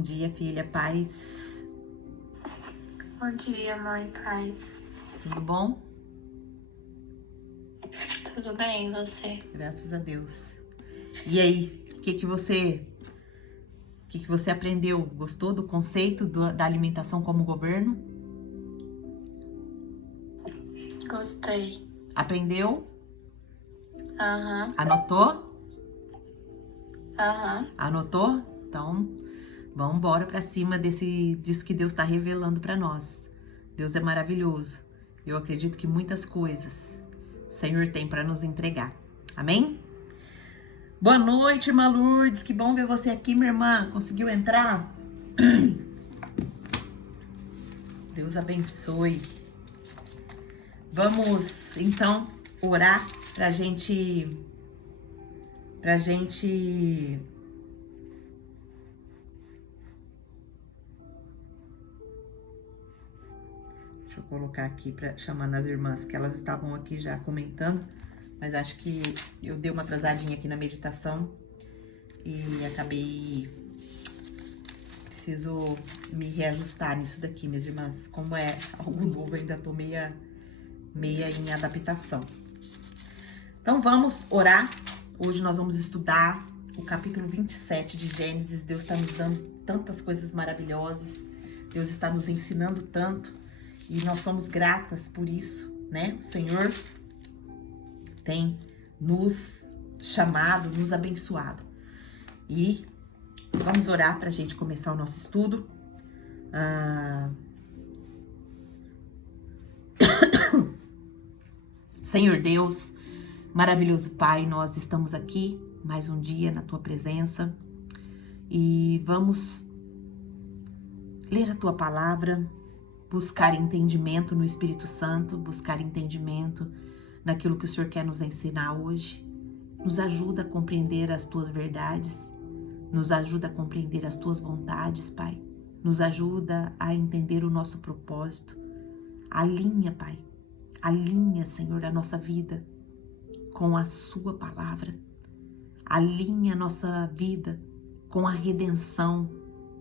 Bom dia, filha. Paz. Bom dia, mãe. Paz. Tudo bom? Tudo bem, e você? Graças a Deus. E aí, o que você aprendeu? Gostou do conceito da alimentação como governo? Gostei. Aprendeu? Aham. Anotou? Aham. Anotou? Então, vamos embora para cima disso que Deus está revelando para nós. Deus é maravilhoso. Eu acredito que muitas coisas o Senhor tem para nos entregar. Amém? Boa noite, irmã Lourdes. Que bom ver você aqui, minha irmã. Conseguiu entrar? Deus abençoe. Vamos, então, orar pra gente... Deixa eu colocar aqui para chamar as irmãs, que elas estavam aqui já comentando, mas acho que eu dei uma atrasadinha aqui na meditação e acabei... Preciso me reajustar nisso daqui, minhas irmãs. Como é algo novo, ainda tô meia em adaptação. Então vamos orar. Hoje nós vamos estudar o capítulo 27 de Gênesis. Deus está nos dando tantas coisas maravilhosas. Deus está nos ensinando tanto. E nós somos gratas por isso, né? O Senhor tem nos chamado, nos abençoado. E vamos orar para a gente começar o nosso estudo. Senhor Deus, maravilhoso Pai, nós estamos aqui mais um dia na Tua presença e vamos ler a Tua palavra, buscar entendimento no Espírito Santo, buscar entendimento naquilo que o Senhor quer nos ensinar hoje. Nos ajuda a compreender as Tuas verdades, nos ajuda a compreender as Tuas vontades, Pai. Nos ajuda a entender o nosso propósito. Alinha, Pai. Alinha, Senhor, a nossa vida com a Sua palavra. Alinha a nossa vida com a redenção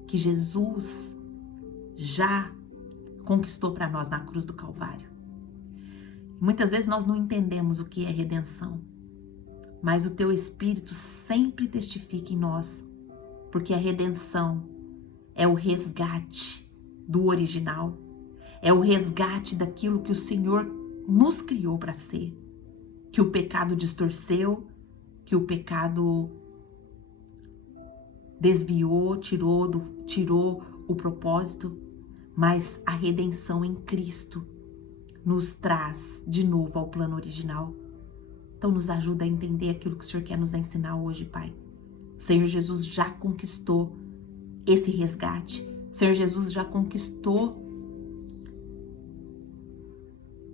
que Jesus já conquistou para nós na cruz do Calvário. Muitas vezes nós não entendemos o que é redenção, mas o Teu Espírito sempre testifica em nós, porque a redenção é o resgate do original, é o resgate daquilo que o Senhor nos criou para ser, que o pecado distorceu, que o pecado desviou, tirou o propósito, mas a redenção em Cristo nos traz de novo ao plano original. Então nos ajuda a entender aquilo que o Senhor quer nos ensinar hoje, Pai. O Senhor Jesus já conquistou esse resgate. O Senhor Jesus já conquistou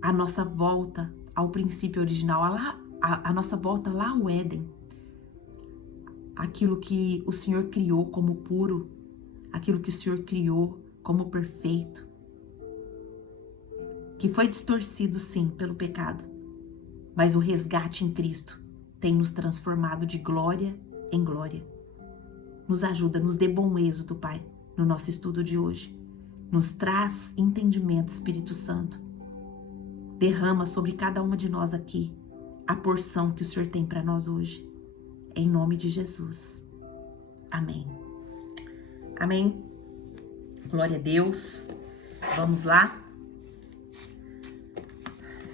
a nossa volta ao princípio original, a nossa volta lá ao Éden. Aquilo que o Senhor criou como puro, aquilo que o Senhor criou como perfeito, que foi distorcido sim pelo pecado, mas o resgate em Cristo tem nos transformado de glória em glória. Nos ajuda, nos dê bom êxito, Pai, no nosso estudo de hoje. Nos traz entendimento, Espírito Santo. Derrama sobre cada uma de nós aqui a porção que o Senhor tem para nós hoje. Em nome de Jesus. Amém. Amém. Glória a Deus. Vamos lá.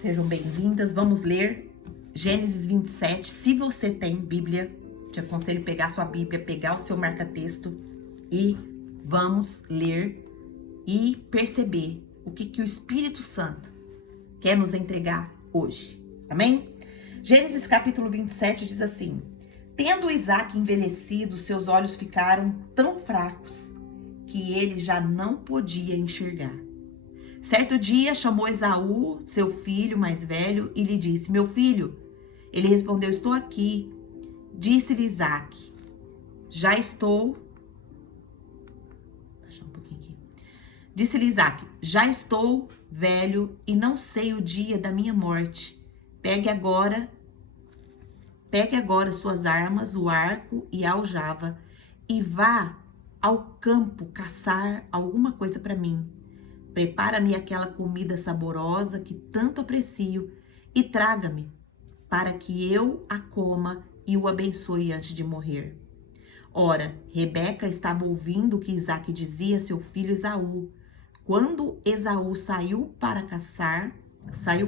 Sejam bem-vindas. Vamos ler Gênesis 27. Se você tem Bíblia, te aconselho a pegar sua Bíblia, pegar o seu marca-texto e vamos ler e perceber o que o Espírito Santo quer nos entregar hoje. Amém? Gênesis capítulo 27 diz assim: Tendo Isaac envelhecido, seus olhos ficaram tão fracos que ele já não podia enxergar. Certo dia chamou Esaú, seu filho mais velho, e lhe disse: Meu filho. Ele respondeu: Estou aqui. Disse-lhe Isaac: Já estou... Deixa um pouquinho aqui. Disse-lhe Isaac: Já estou velho e não sei o dia da minha morte. Pegue agora suas armas, o arco e a aljava, e vá ao campo caçar alguma coisa para mim. Prepara-me aquela comida saborosa que tanto aprecio e traga-me, para que eu a coma e o abençoe antes de morrer. Ora, Rebeca estava ouvindo o que Isaque dizia a seu filho Esaú. Quando Esaú saiu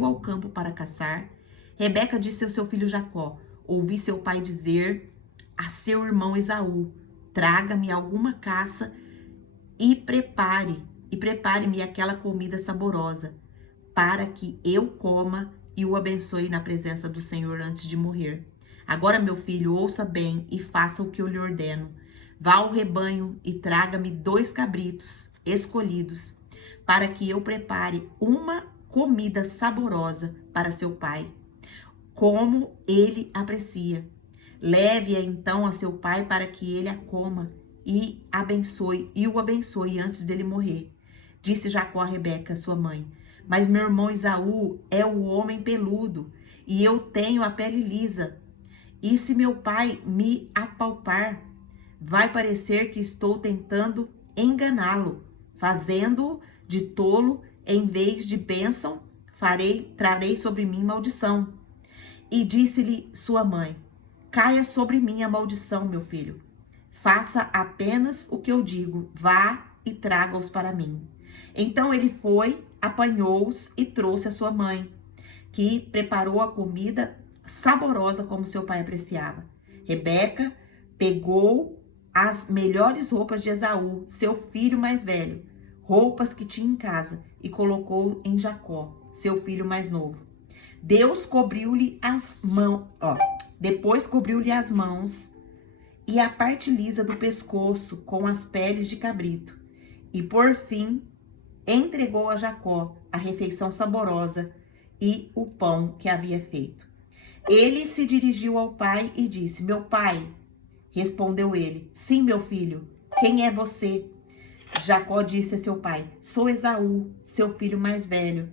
ao campo para caçar, Rebeca disse ao seu filho Jacó: ouvi seu pai dizer a seu irmão Esaú: traga-me alguma caça e prepare-me aquela comida saborosa, para que eu coma e o abençoe na presença do Senhor antes de morrer. Agora, meu filho, ouça bem e faça o que eu lhe ordeno. Vá ao rebanho e traga-me 2 cabritos escolhidos, para que eu prepare uma comida saborosa para seu pai, como ele aprecia. Leve-a então a seu pai para que ele a coma e o abençoe antes dele morrer. Disse Jacó a Rebeca, sua mãe: mas meu irmão Esaú é o homem peludo e eu tenho a pele lisa. E se meu pai me apalpar, vai parecer que estou tentando enganá-lo, fazendo-o de tolo em vez de bênção, trarei sobre mim maldição. E disse-lhe sua mãe: caia sobre mim a maldição, meu filho. Faça apenas o que eu digo, vá e traga-os para mim. Então ele foi, apanhou-os e trouxe a sua mãe, que preparou a comida saborosa como seu pai apreciava. Rebeca pegou as melhores roupas de Esaú, seu filho mais velho, roupas que tinha em casa, e colocou em Jacó, seu filho mais novo. Depois cobriu-lhe as mãos e a parte lisa do pescoço com as peles de cabrito. E por fim, entregou a Jacó a refeição saborosa e o pão que havia feito. Ele se dirigiu ao pai e disse: meu pai. Respondeu ele: sim, meu filho. Quem é você? Jacó disse a seu pai: sou Esaú, seu filho mais velho.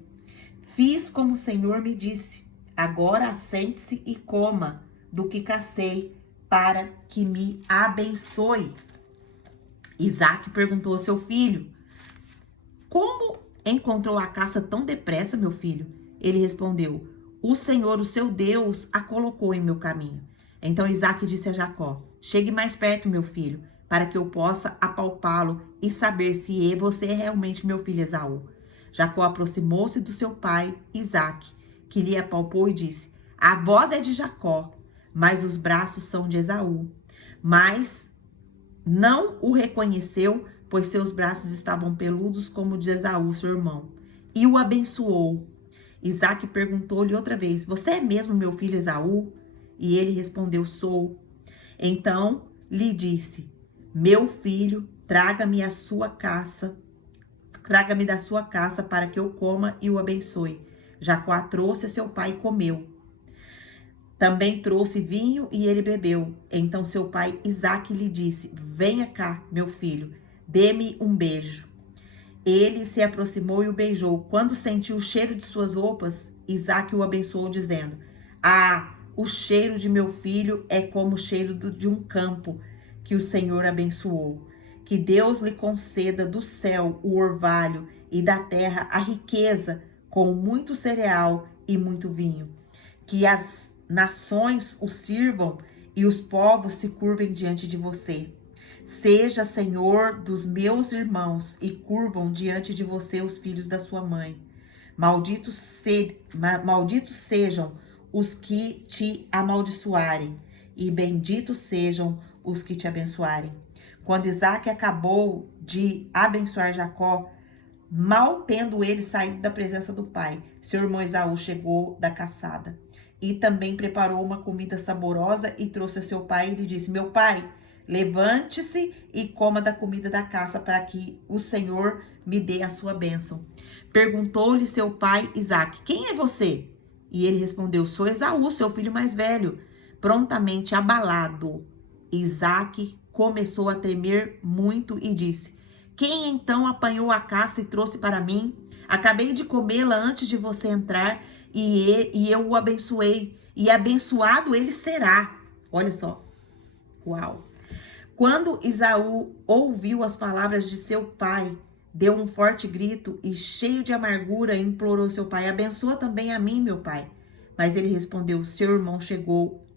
Fiz como o Senhor me disse. Agora assente-se e coma do que cacei, para que me abençoe. Isaque perguntou ao seu filho: como encontrou a caça tão depressa, meu filho? Ele respondeu: o Senhor, o seu Deus, a colocou em meu caminho. Então Isaque disse a Jacó: chegue mais perto, meu filho, para que eu possa apalpá-lo e saber se você é realmente meu filho Esaú. Jacó aproximou-se do seu pai, Isaque, que lhe apalpou e disse: a voz é de Jacó, mas os braços são de Esaú. Mas não o reconheceu, pois seus braços estavam peludos como de Esaú, seu irmão. E o abençoou. Isaque perguntou-lhe outra vez: você é mesmo meu filho Esaú? E ele respondeu: sou. Então lhe disse: meu filho, traga-me da sua caça para que eu coma e o abençoe. Jacó trouxe a seu pai e comeu. Também trouxe vinho e ele bebeu. Então seu pai Isaque lhe disse: venha cá, meu filho, dê-me um beijo. Ele se aproximou e o beijou. Quando sentiu o cheiro de suas roupas, Isaque o abençoou, dizendo: ah, o cheiro de meu filho é como o cheiro de um campo que o Senhor abençoou. Que Deus lhe conceda do céu o orvalho e da terra a riqueza, com muito cereal e muito vinho. Que as nações o sirvam e os povos se curvem diante de você. Seja Senhor dos meus irmãos e curvam diante de você os filhos da sua mãe. Malditos sejam os que te amaldiçoarem e benditos sejam os que te abençoarem. Quando Isaque acabou de abençoar Jacó, mal tendo ele saído da presença do pai, seu irmão Esaú chegou da caçada e também preparou uma comida saborosa e trouxe a seu pai e lhe disse: meu pai, levante-se e coma da comida da caça para que o Senhor me dê a sua bênção. Perguntou-lhe seu pai Isaque: quem é você? E ele respondeu: sou Esaú, seu filho mais velho. Prontamente abalado, Isaque começou a tremer muito e disse: quem então apanhou a caça e trouxe para mim? Acabei de comê-la antes de você entrar e eu o abençoei, e abençoado ele será. Olha só. Uau. Quando Esaú ouviu as palavras de seu pai, deu um forte grito e, cheio de amargura, implorou seu pai: abençoa também a mim, meu pai. Mas ele respondeu: seu irmão chegou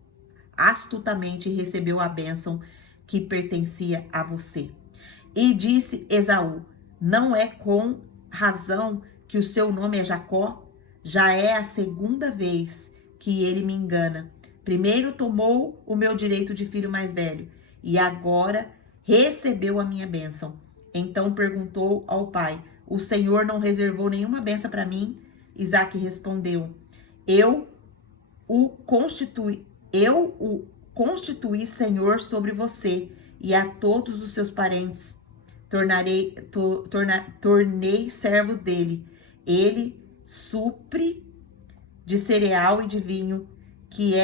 astutamente e recebeu a bênção que pertencia a você. E disse Esaú: não é com razão que o seu nome é Jacó? Já é a segunda vez que ele me engana. Primeiro tomou o meu direito de filho mais velho e agora recebeu a minha bênção. Então perguntou ao pai: o Senhor não reservou nenhuma bênção para mim? Isaque respondeu: eu o constituí Senhor sobre você e a todos os seus parentes. Tornei servo dele. Ele supre de cereal e de vinho, que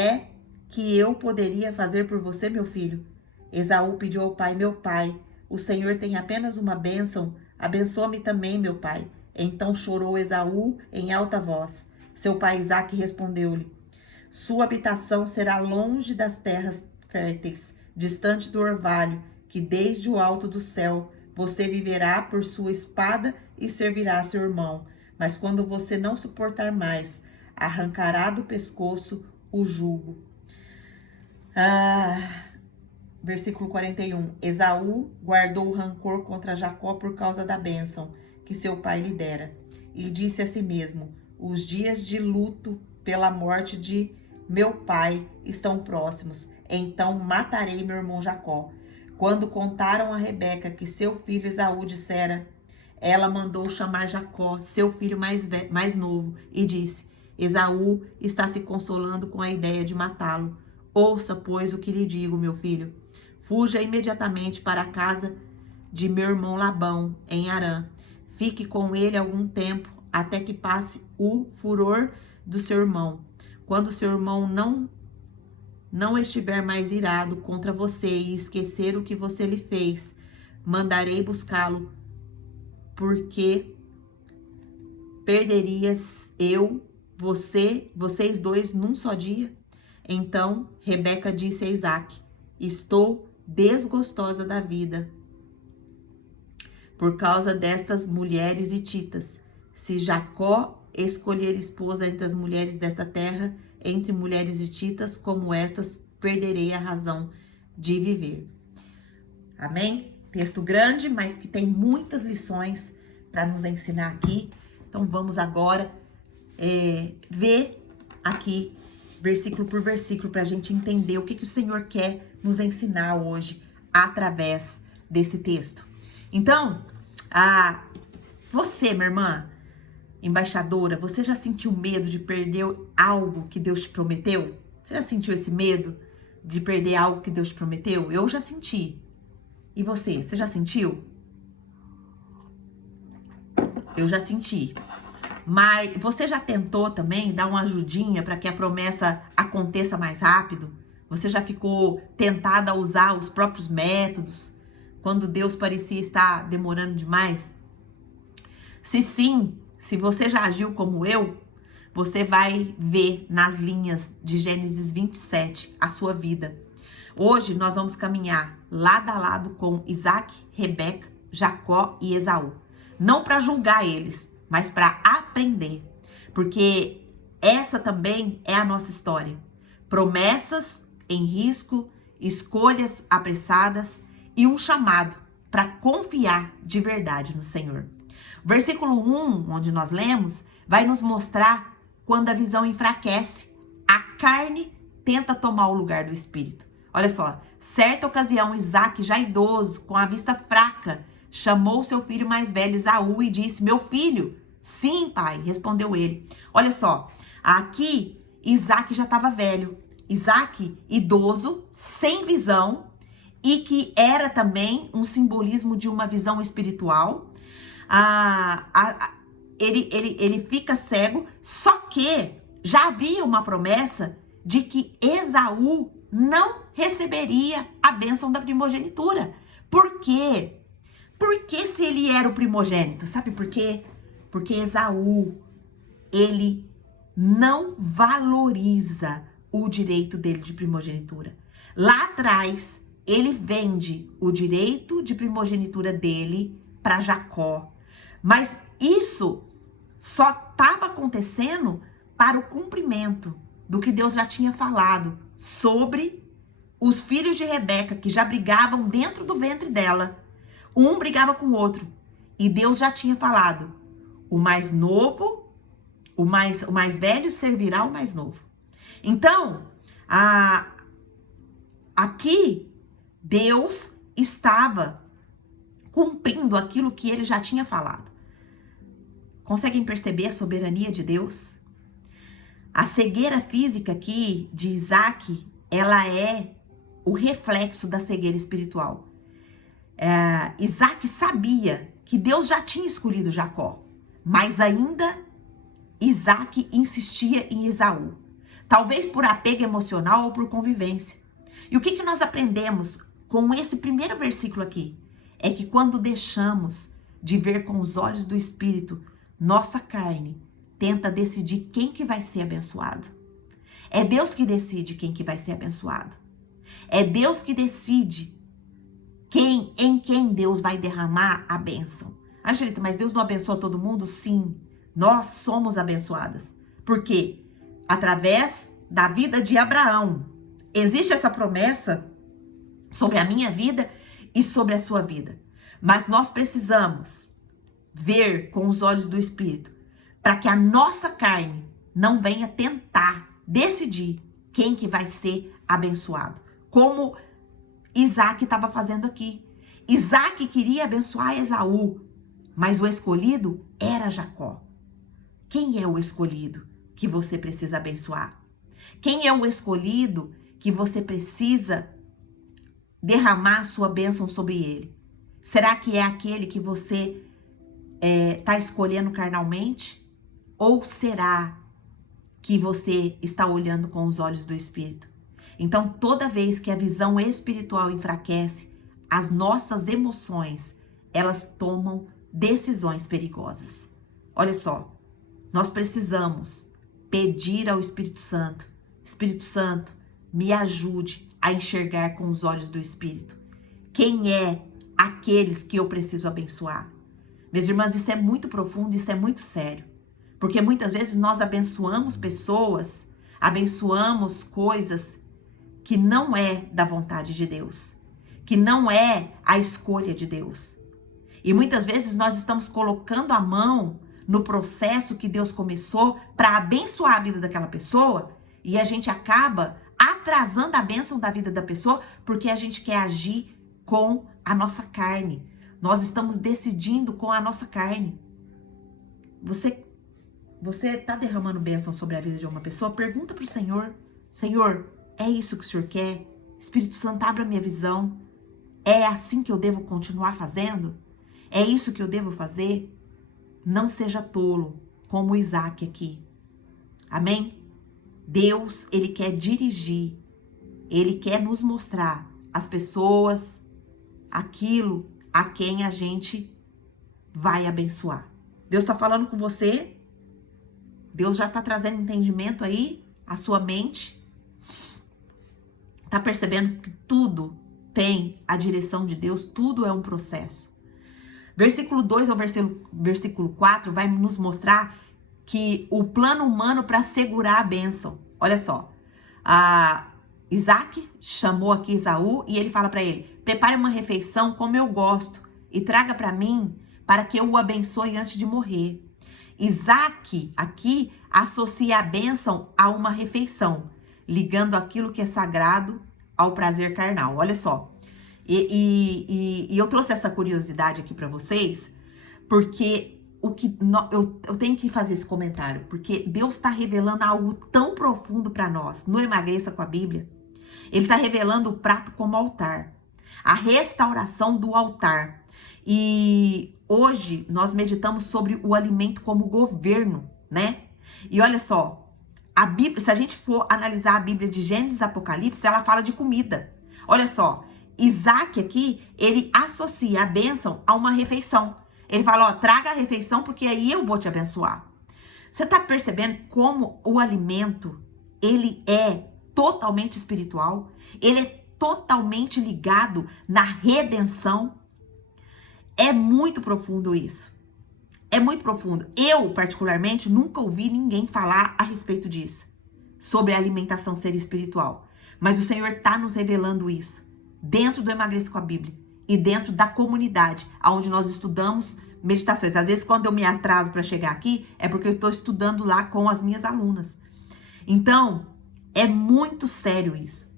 eu poderia fazer por você, meu filho? Esaú pediu ao pai: meu pai, o Senhor tem apenas uma bênção, abençoa-me também, meu pai. Então chorou Esaú em alta voz. Seu pai Isaque respondeu-lhe: sua habitação será longe das terras férteis, distante do orvalho, que desde o alto do céu você viverá por sua espada e servirá seu irmão. Mas quando você não suportar mais, arrancará do pescoço o jugo. Versículo 41. Esaú guardou o rancor contra Jacó por causa da bênção que seu pai lhe dera. E disse a si mesmo: os dias de luto pela morte de meu pai estão próximos, então matarei meu irmão Jacó. Quando contaram a Rebeca que seu filho Esaú dissera, ela mandou chamar Jacó, seu filho mais novo, e disse: Esaú está se consolando com a ideia de matá-lo. Ouça, pois, o que lhe digo, meu filho. Fuja imediatamente para a casa de meu irmão Labão, em Harã. Fique com ele algum tempo, até que passe o furor do seu irmão. Quando seu irmão não estiver mais irado contra você e esquecer o que você lhe fez, mandarei buscá-lo, porque perderias vocês dois num só dia? Então Rebeca disse a Isaque: estou desgostosa da vida por causa destas mulheres hititas. Se Jacó escolher esposa entre as mulheres desta terra, entre mulheres hititas como estas, perderei a razão de viver. Amém? Texto grande, mas que tem muitas lições para nos ensinar aqui. Então vamos agora ver aqui, versículo por versículo, para a gente entender o que o Senhor quer nos ensinar hoje através desse texto. Então, você, minha irmã, embaixadora, você já sentiu medo de perder algo que Deus te prometeu? Você já sentiu esse medo de perder algo que Deus te prometeu? Eu já senti. E você já sentiu? Eu já senti. Mas você já tentou também dar uma ajudinha para que a promessa aconteça mais rápido? Você já ficou tentada a usar os próprios métodos quando Deus parecia estar demorando demais? Se sim, se você já agiu como eu, você vai ver nas linhas de Gênesis 27 a sua vida. Hoje nós vamos caminhar lado a lado com Isaque, Rebeca, Jacó e Esaú. Não para julgar eles, mas para aprender. Porque essa também é a nossa história. Promessas em risco, escolhas apressadas e um chamado para confiar de verdade no Senhor. O versículo 1, onde nós lemos, vai nos mostrar quando a visão enfraquece, a carne tenta tomar o lugar do espírito. Olha só, certa ocasião, Isaque, já idoso, com a vista fraca, chamou seu filho mais velho, Esaú, e disse: meu filho. Sim, pai, respondeu ele. Olha só, aqui Isaque já estava velho. Isaque, idoso, sem visão, e que era também um simbolismo de uma visão espiritual. Ele fica cego, só que já havia uma promessa de que Esaú não receberia a bênção da primogenitura. Por quê? Porque se ele era o primogênito, sabe por quê? Porque Esaú, ele não valoriza o direito dele de primogenitura. Lá atrás, ele vende o direito de primogenitura dele para Jacó. Mas isso só estava acontecendo para o cumprimento do que Deus já tinha falado sobre os filhos de Rebeca, que já brigavam dentro do ventre dela. Um brigava com o outro. E Deus já tinha falado: o mais novo, o mais velho servirá ao mais novo. Então, aqui, Deus estava cumprindo aquilo que ele já tinha falado. Conseguem perceber a soberania de Deus? A cegueira física aqui de Isaac, ela é o reflexo da cegueira espiritual. Isaac sabia que Deus já tinha escolhido Jacó, mas ainda Isaac insistia em Esaú. Talvez por apego emocional ou por convivência. E o que nós aprendemos com esse primeiro versículo aqui? É que quando deixamos de ver com os olhos do Espírito, nossa carne tenta decidir quem que vai ser abençoado. É Deus que decide quem que vai ser abençoado. É Deus que decide em quem Deus vai derramar a bênção. Angelita, mas Deus não abençoa todo mundo? Sim, nós somos abençoadas. Por quê? Através da vida de Abraão. Existe essa promessa sobre a minha vida e sobre a sua vida. Mas nós precisamos ver com os olhos do Espírito, para que a nossa carne não venha tentar decidir quem que vai ser abençoado. Como Isaac estava fazendo aqui. Isaac queria abençoar Esaú, mas o escolhido era Jacó. Quem é o escolhido que você precisa abençoar? Quem é o escolhido que você precisa derramar sua bênção sobre ele? Será que é aquele que você está escolhendo carnalmente? Ou será que você está olhando com os olhos do Espírito? Então, toda vez que a visão espiritual enfraquece, as nossas emoções, elas tomam decisões perigosas. Olha só, nós precisamos pedir ao Espírito Santo: Espírito Santo, me ajude a enxergar com os olhos do Espírito. Quem é aqueles que eu preciso abençoar? Minhas irmãs, isso é muito profundo, isso é muito sério. Porque muitas vezes nós abençoamos pessoas, abençoamos coisas que não é da vontade de Deus, que não é a escolha de Deus. E muitas vezes nós estamos colocando a mão no processo que Deus começou para abençoar a vida daquela pessoa, e a gente acaba atrasando a bênção da vida da pessoa porque a gente quer agir com a nossa carne. Nós estamos decidindo com a nossa carne. Você está derramando bênção sobre a vida de uma pessoa? Pergunta para o Senhor: Senhor, é isso que o Senhor quer? Espírito Santo, abra minha visão. É assim que eu devo continuar fazendo? É isso que eu devo fazer? Não seja tolo, como Isaac aqui. Amém? Deus, Ele quer dirigir. Ele quer nos mostrar as pessoas, aquilo a quem a gente vai abençoar. Deus está falando com você? Deus já está trazendo entendimento aí à sua mente? Está percebendo que tudo tem a direção de Deus? Tudo é um processo. Versículo 2 ao versículo 4 vai nos mostrar que o plano humano para segurar a bênção. Olha só. Isaac chamou aqui Esaú e ele fala para ele: prepare uma refeição como eu gosto e traga para mim para que eu o abençoe antes de morrer. Isaac aqui associa a bênção a uma refeição, ligando aquilo que é sagrado ao prazer carnal. Olha só. E eu trouxe essa curiosidade aqui para vocês, porque eu tenho que fazer esse comentário, porque Deus está revelando algo tão profundo para nós. No Emagreça com a Bíblia, Ele está revelando o prato como altar, a restauração do altar. E hoje nós meditamos sobre o alimento como governo, né? E olha só, a Bíblia, se a gente for analisar a Bíblia de Gênesis e Apocalipse, ela fala de comida. Olha só, Isaac aqui, ele associa a bênção a uma refeição. Ele fala, ó, traga a refeição porque aí eu vou te abençoar. Você tá percebendo como o alimento, ele é totalmente espiritual? Ele é totalmente ligado na redenção. É muito profundo isso. É muito profundo. Eu, particularmente, nunca ouvi ninguém falar a respeito disso, sobre a alimentação ser espiritual. Mas o Senhor está nos revelando isso, dentro do Emagreça com a Bíblia e dentro da comunidade, onde nós estudamos meditações. Às vezes, quando eu me atraso para chegar aqui, é porque eu estou estudando lá com as minhas alunas. Então, é muito sério isso.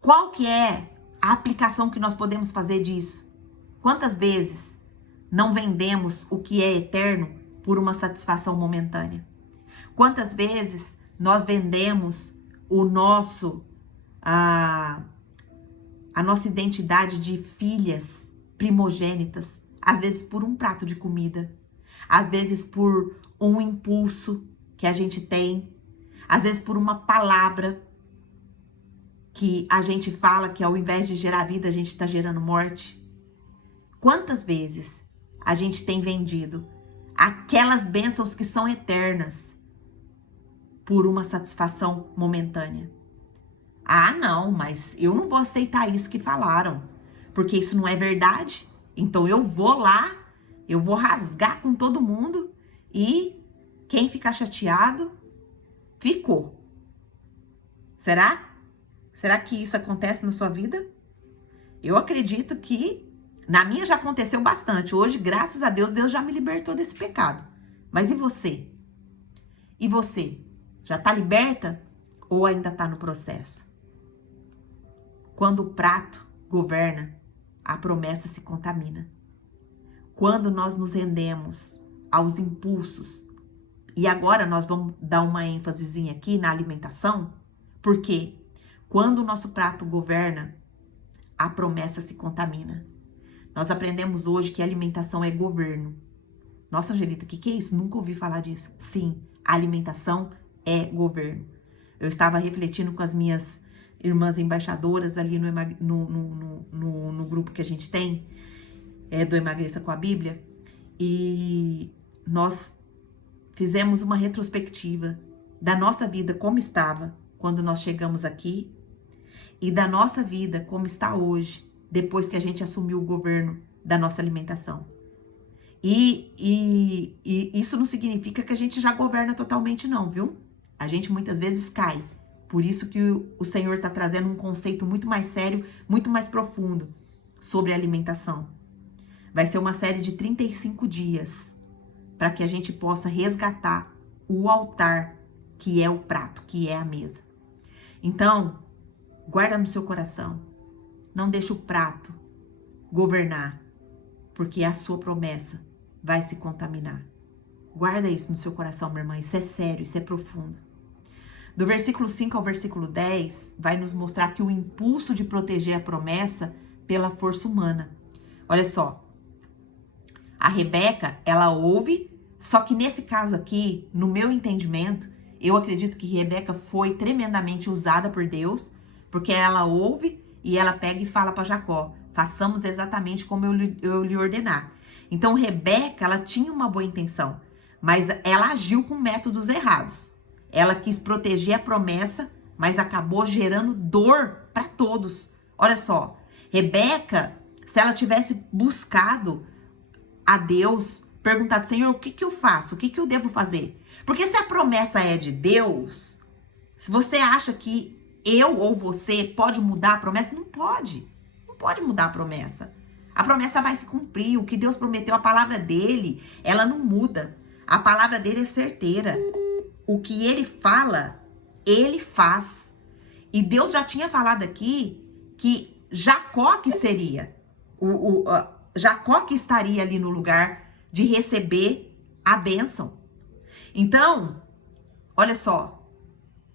Qual que é a aplicação que nós podemos fazer disso? Quantas vezes não vendemos o que é eterno por uma satisfação momentânea? Quantas vezes nós vendemos o a nossa identidade de filhas primogênitas, às vezes por um prato de comida, às vezes por um impulso que a gente tem, às vezes por uma palavra que a gente fala que ao invés de gerar vida, a gente está gerando morte. Quantas vezes a gente tem vendido aquelas bênçãos que são eternas por uma satisfação momentânea? Ah, não, mas eu não vou aceitar isso que falaram, porque isso não é verdade. Então eu vou lá, eu vou rasgar com todo mundo e quem ficar chateado, ficou. Será? Será que isso acontece na sua vida? Eu acredito que na minha já aconteceu bastante. Hoje, graças a Deus, Deus já me libertou desse pecado. Mas e você? E você? Já está liberta ou ainda está no processo? Quando o prato governa, a promessa se contamina. Quando nós nos rendemos aos impulsos, e agora nós vamos dar uma ênfasezinha aqui na alimentação, porque quando o nosso prato governa, a promessa se contamina. Nós aprendemos hoje que a alimentação é governo. Nossa, Angelita, o que é isso? Nunca ouvi falar disso. Sim, a alimentação é governo. Eu estava refletindo com as minhas irmãs embaixadoras ali no grupo que a gente tem, do Emagreça com a Bíblia, e nós fizemos uma retrospectiva da nossa vida como estava quando nós chegamos aqui e da nossa vida como está hoje, depois que a gente assumiu o governo da nossa alimentação. E isso não significa que a gente já governa totalmente não, viu? A gente muitas vezes cai. Por isso que o Senhor está trazendo um conceito muito mais sério, muito mais profundo sobre a alimentação. Vai ser uma série de 35 dias para que a gente possa resgatar o altar, que é o prato, que é a mesa. Então, guarda no seu coração. Não deixe o prato governar, porque a sua promessa vai se contaminar. Guarda isso no seu coração, minha irmã. Isso é sério, isso é profundo. Do versículo 5 ao versículo 10, vai nos mostrar que o impulso de proteger a promessa pela força humana. Olha só, a Rebeca, ela ouve, só que nesse caso aqui, no meu entendimento, eu acredito que Rebeca foi tremendamente usada por Deus, porque ela ouve e ela pega e fala para Jacó, façamos exatamente como eu lhe ordenar. Então, Rebeca, ela tinha uma boa intenção, mas ela agiu com métodos errados. Ela quis proteger a promessa, mas acabou gerando dor para todos. Olha só, Rebeca, se ela tivesse buscado a Deus, perguntado, Senhor, o que eu faço? O que eu devo fazer? Porque se a promessa é de Deus, se você acha que eu ou você pode mudar a promessa, não pode. Não pode mudar a promessa. A promessa vai se cumprir. O que Deus prometeu, a palavra dele, ela não muda. A palavra dele é certeira. O que ele fala, ele faz. E Deus já tinha falado aqui que Jacó que seria, Jacó que estaria ali no lugar de receber a bênção. Então, olha só,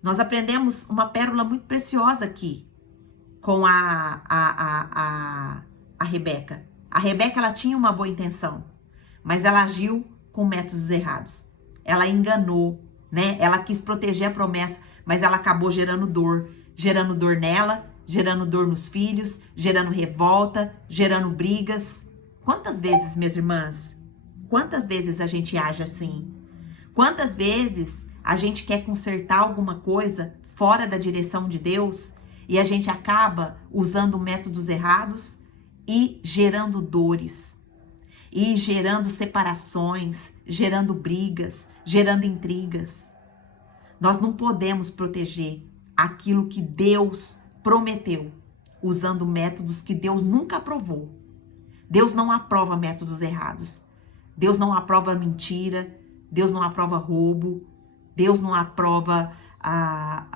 nós aprendemos uma pérola muito preciosa aqui com a Rebeca. A Rebeca, ela tinha uma boa intenção, mas ela agiu com métodos errados. Ela enganou, né? Ela quis proteger a promessa, mas ela acabou gerando dor nela, gerando dor nos filhos, gerando revolta, gerando brigas. Quantas vezes, minhas irmãs, quantas vezes a gente age assim? Quantas vezes a gente quer consertar alguma coisa fora da direção de Deus E a gente acaba usando métodos errados e gerando dores, e gerando separações, gerando brigas, gerando intrigas. Nós não podemos proteger aquilo que Deus prometeu, usando métodos que Deus nunca aprovou. Deus não aprova métodos errados. Deus não aprova mentira. Deus não aprova roubo. Deus não aprova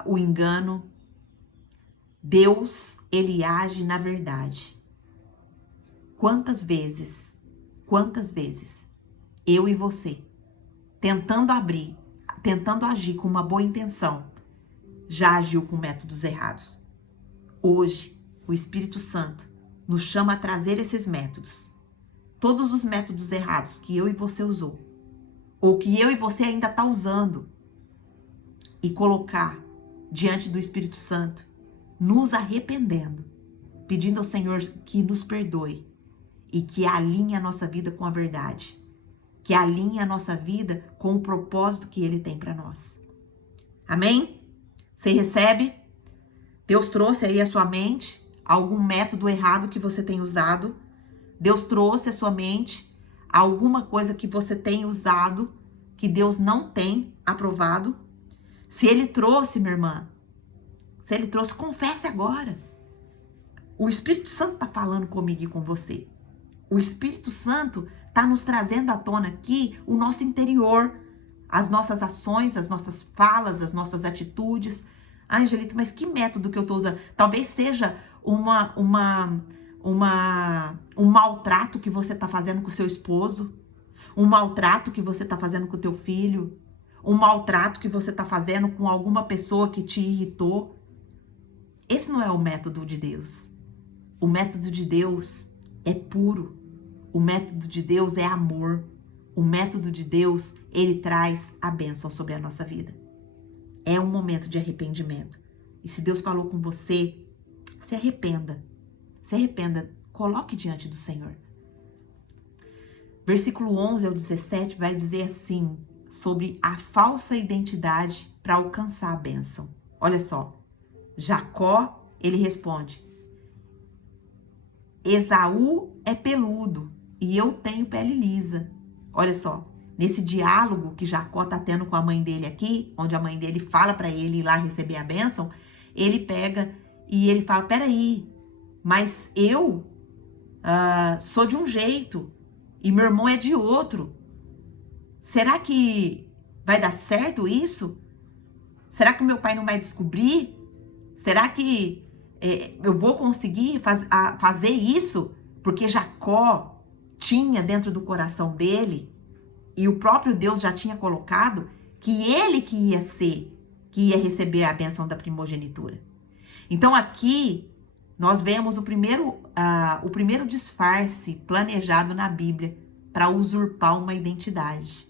o engano. Deus, ele age na verdade. Quantas vezes eu e você, tentando agir com uma boa intenção, já agiu com métodos errados. Hoje, o Espírito Santo nos chama a trazer esses métodos. Todos os métodos errados que eu e você usou, ou que eu e você ainda está usando, e colocar diante do Espírito Santo, nos arrependendo, pedindo ao Senhor que nos perdoe e que alinhe a nossa vida com a verdade, que alinhe a nossa vida com o propósito que Ele tem para nós. Amém? Você recebe? Deus trouxe aí à sua mente algum método errado que você tem usado? Deus trouxe à sua mente alguma coisa que você tem usado que Deus não tem aprovado? Se Ele trouxe, minha irmã, se Ele trouxe, confesse agora. O Espírito Santo está falando comigo e com você. O Espírito Santo está nos trazendo à tona aqui o nosso interior, as nossas ações, as nossas falas, as nossas atitudes. Ah, Angelita, mas que método que eu estou usando? Talvez seja um maltrato que você está fazendo com o seu esposo, um maltrato que você está fazendo com o teu filho, um maltrato que você está fazendo com alguma pessoa que te irritou. Esse não é o método de Deus. O método de Deus é puro. O método de Deus é amor. O método de Deus, ele traz a bênção sobre a nossa vida. É um momento de arrependimento. E se Deus falou com você, se arrependa. Se arrependa. Coloque diante do Senhor. Versículo 11 ao 17 vai dizer assim, sobre a falsa identidade para alcançar a bênção. Olha só. Jacó, ele responde: Esaú é peludo e eu tenho pele lisa. Olha só, nesse diálogo que Jacó tá tendo com a mãe dele aqui, onde a mãe dele fala para ele ir lá receber a bênção, ele pega e ele fala: peraí, mas eu sou de um jeito e meu irmão é de outro. Será que vai dar certo isso? Será que o meu pai não vai descobrir? Será que eu vou conseguir fazer isso? Porque Jacó tinha dentro do coração dele, e o próprio Deus já tinha colocado, que ele que ia receber a bênção da primogenitura. Então aqui nós vemos o primeiro disfarce planejado na Bíblia para usurpar uma identidade.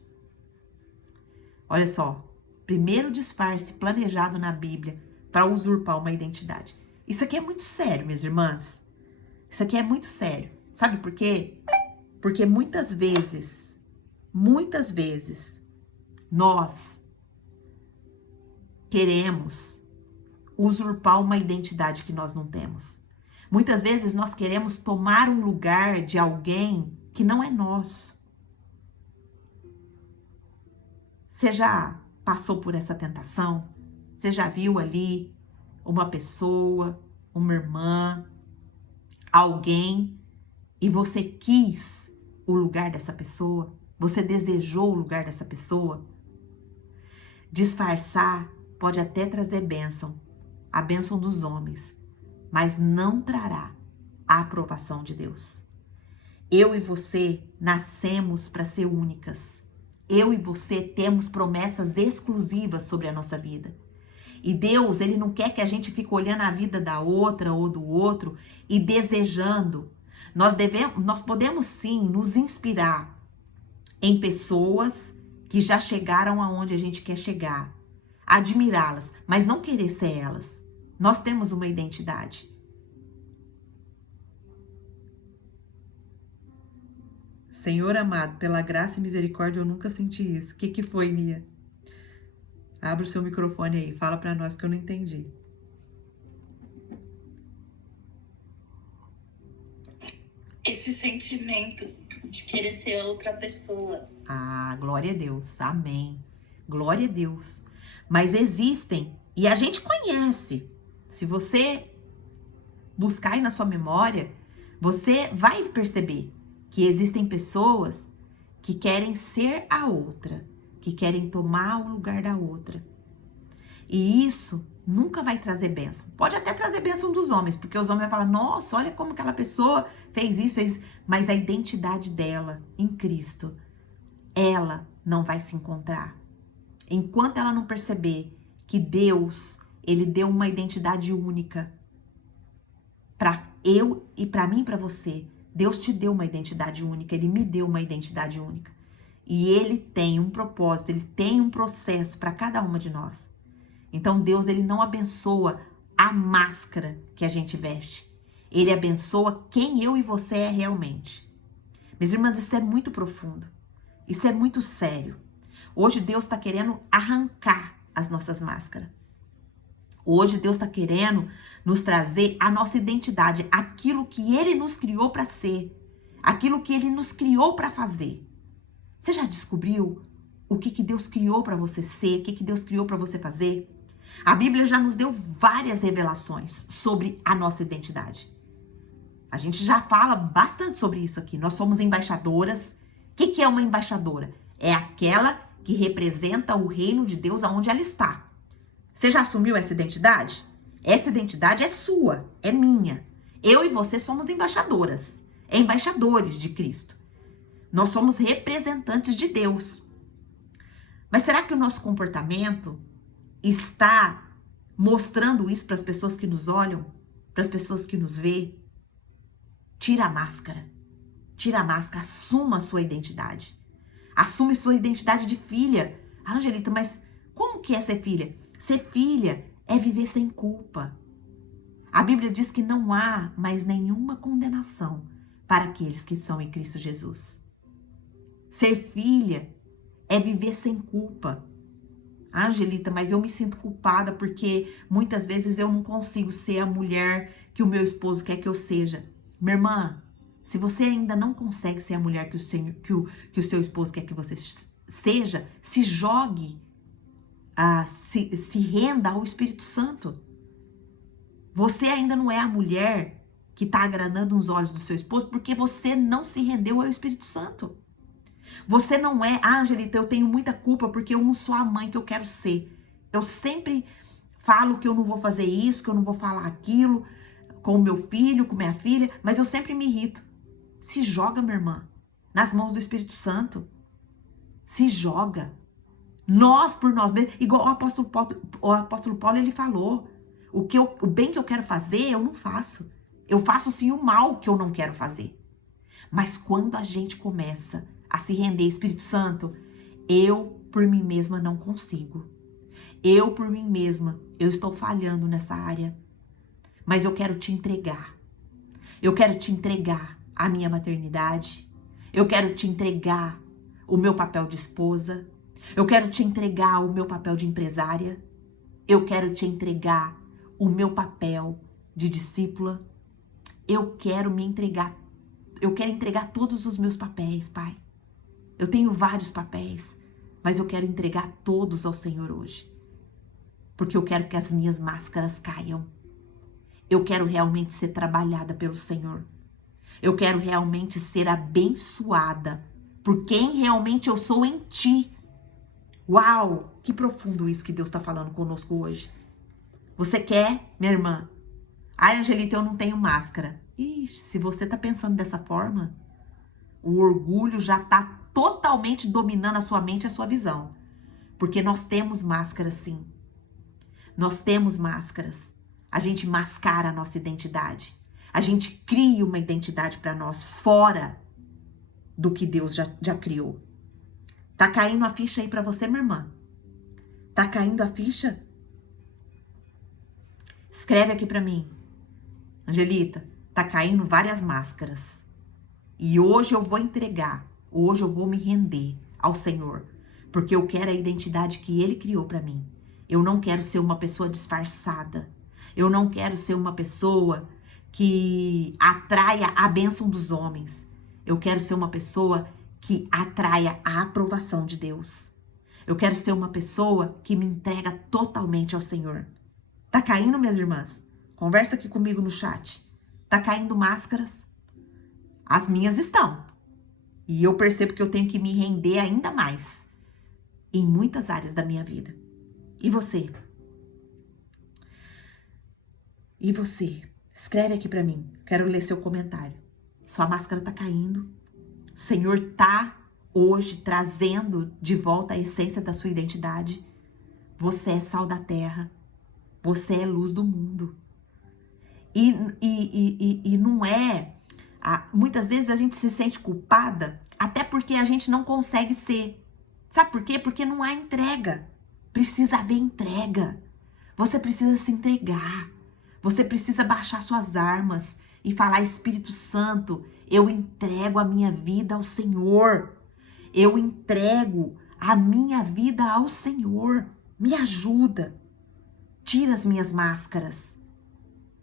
Olha só, primeiro disfarce planejado na Bíblia para usurpar uma identidade. Isso aqui é muito sério, minhas irmãs. Isso aqui é muito sério. Sabe por quê? Porque muitas vezes, nós queremos usurpar uma identidade que nós não temos. Muitas vezes nós queremos tomar um lugar de alguém que não é nosso. Você já passou por essa tentação? Você já viu ali uma pessoa, uma irmã, alguém, e você quis o lugar dessa pessoa? Você desejou o lugar dessa pessoa? Disfarçar pode até trazer bênção, a bênção dos homens, mas não trará a aprovação de Deus. Eu e você nascemos para ser únicas. Eu e você temos promessas exclusivas sobre a nossa vida. E Deus, ele não quer que a gente fique olhando a vida da outra ou do outro e desejando. Nós podemos sim nos inspirar em pessoas que já chegaram aonde a gente quer chegar, admirá-las, mas não querer ser elas. Nós temos uma identidade. Senhor amado, pela graça e misericórdia, eu nunca senti isso. O que foi, Nia? Abre o seu microfone aí, fala para nós que eu não entendi. sentimento de querer ser outra pessoa. Ah, glória a Deus, amém. Glória a Deus. Mas existem, e a gente conhece. Se você buscar aí na sua memória, você vai perceber que existem pessoas que querem ser a outra, que querem tomar o lugar da outra. E isso nunca vai trazer bênção. Pode até trazer bênção dos homens, porque os homens vão falar, nossa, olha como aquela pessoa fez isso. Mas a identidade dela em Cristo, ela não vai se encontrar. Enquanto ela não perceber que Deus, ele deu uma identidade única para eu e para mim e para você. Deus te deu uma identidade única, ele me deu uma identidade única. E ele tem um propósito, ele tem um processo para cada uma de nós. Então Deus, ele não abençoa a máscara que a gente veste. Ele abençoa quem eu e você é realmente. Minhas irmãs, isso é muito profundo. Isso é muito sério. Hoje Deus está querendo arrancar as nossas máscaras. Hoje Deus está querendo nos trazer a nossa identidade, aquilo que ele nos criou para ser, aquilo que ele nos criou para fazer. Você já descobriu o que Deus criou para você ser, o que Deus criou para você fazer? A Bíblia já nos deu várias revelações sobre a nossa identidade. A gente já fala bastante sobre isso aqui. Nós somos embaixadoras. O que é uma embaixadora? É aquela que representa o reino de Deus aonde ela está. Você já assumiu essa identidade? Essa identidade é sua, é minha. Eu e você somos embaixadoras, embaixadores de Cristo. Nós somos representantes de Deus. Mas será que o nosso comportamento está mostrando isso para as pessoas que nos olham, para as pessoas que nos vê? Tira a máscara. Tira a máscara, assuma a sua identidade. Assume sua identidade de filha. Ah, Angelita, mas como que é ser filha? Ser filha é viver sem culpa. A Bíblia diz que não há mais nenhuma condenação para aqueles que são em Cristo Jesus. Ser filha é viver sem culpa. Ah, Angelita, mas eu me sinto culpada porque muitas vezes eu não consigo ser a mulher que o meu esposo quer que eu seja. Minha irmã, se você ainda não consegue ser a mulher que o seu esposo quer que você seja, se jogue, se renda ao Espírito Santo. Você ainda não é a mulher que está agradando os olhos do seu esposo porque você não se rendeu ao Espírito Santo. Você não é, Angelita, eu tenho muita culpa porque eu não sou a mãe que eu quero ser. Eu sempre falo que eu não vou fazer isso, que eu não vou falar aquilo com o meu filho, com minha filha, mas eu sempre me irrito. Se joga, minha irmã, nas mãos do Espírito Santo. Se joga. Nós por nós mesmos, igual o apóstolo Paulo, ele falou, o bem que eu quero fazer, eu não faço. Eu faço sim o mal que eu não quero fazer. Mas quando a gente começa a se render, Espírito Santo, eu por mim mesma não consigo. Eu por mim mesma, eu estou falhando nessa área. Mas eu quero te entregar. Eu quero te entregar a minha maternidade. Eu quero te entregar o meu papel de esposa. Eu quero te entregar o meu papel de empresária. Eu quero te entregar o meu papel de discípula. Eu quero me entregar. Eu quero entregar todos os meus papéis, Pai. Eu tenho vários papéis, mas eu quero entregar todos ao Senhor hoje. Porque eu quero que as minhas máscaras caiam. Eu quero realmente ser trabalhada pelo Senhor. Eu quero realmente ser abençoada por quem realmente eu sou em Ti. Uau, que profundo isso que Deus está falando conosco hoje. Você quer, minha irmã? Ai, Angelita, eu não tenho máscara. Ixi, se você está pensando dessa forma, o orgulho já está totalmente dominando a sua mente e a sua visão. Porque nós temos máscaras, sim. Nós temos máscaras. A gente mascara a nossa identidade. A gente cria uma identidade para nós fora do que Deus já criou. Tá caindo a ficha aí para você, minha irmã? Tá caindo a ficha? Escreve aqui para mim. Angelita, tá caindo várias máscaras. E hoje eu vou entregar. Hoje eu vou me render ao Senhor. Porque eu quero a identidade que Ele criou para mim. Eu não quero ser uma pessoa disfarçada. Eu não quero ser uma pessoa que atraia a bênção dos homens. Eu quero ser uma pessoa que atraia a aprovação de Deus. Eu quero ser uma pessoa que me entrega totalmente ao Senhor. Tá caindo, minhas irmãs? Conversa aqui comigo no chat. Tá caindo máscaras? As minhas estão. E eu percebo que eu tenho que me render ainda mais em muitas áreas da minha vida. E você? E você? Escreve aqui pra mim. Quero ler seu comentário. Sua máscara tá caindo. O Senhor tá hoje trazendo de volta a essência da sua identidade. Você é sal da terra. Você é luz do mundo. E não é... muitas vezes a gente se sente culpada, até porque a gente não consegue ser. Sabe por quê? Porque não há entrega. Precisa haver entrega. Você precisa se entregar. Você precisa baixar suas armas e falar: Espírito Santo, eu entrego a minha vida ao Senhor. Eu entrego a minha vida ao Senhor. Me ajuda. Tira as minhas máscaras.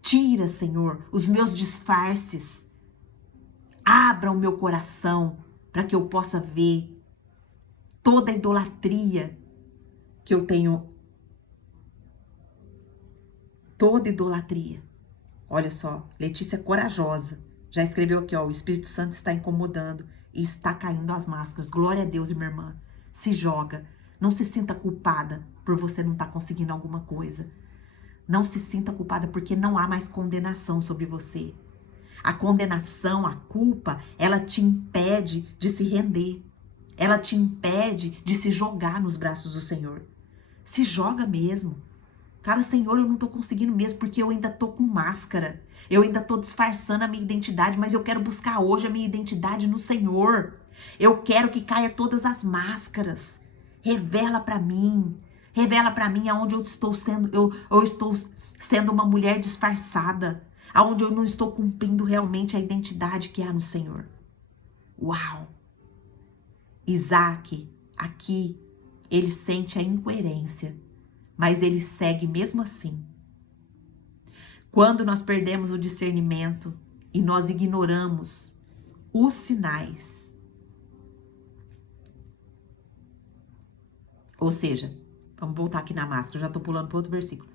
Tira, Senhor, os meus disfarces. Abra o meu coração para que eu possa ver toda a idolatria que eu tenho. Toda idolatria. Olha só, Letícia Corajosa já escreveu aqui, ó: o Espírito Santo está incomodando e está caindo as máscaras. Glória a Deus, minha irmã. Se joga. Não se sinta culpada por você não estar conseguindo alguma coisa. Não se sinta culpada porque não há mais condenação sobre você. A condenação, a culpa, ela te impede de se render. Ela te impede de se jogar nos braços do Senhor. Se joga mesmo. Cara, Senhor, eu não tô conseguindo mesmo porque eu ainda tô com máscara. Eu ainda tô disfarçando a minha identidade, mas eu quero buscar hoje a minha identidade no Senhor. Eu quero que caia todas as máscaras. Revela pra mim. Revela pra mim aonde eu estou sendo, eu estou sendo uma mulher disfarçada. Aonde eu não estou cumprindo realmente a identidade que há no Senhor. Uau! Isaac, aqui, ele sente a incoerência, mas ele segue mesmo assim. Quando nós perdemos o discernimento e nós ignoramos os sinais, ou seja, vamos voltar aqui na máscara, já tô pulando para outro versículo.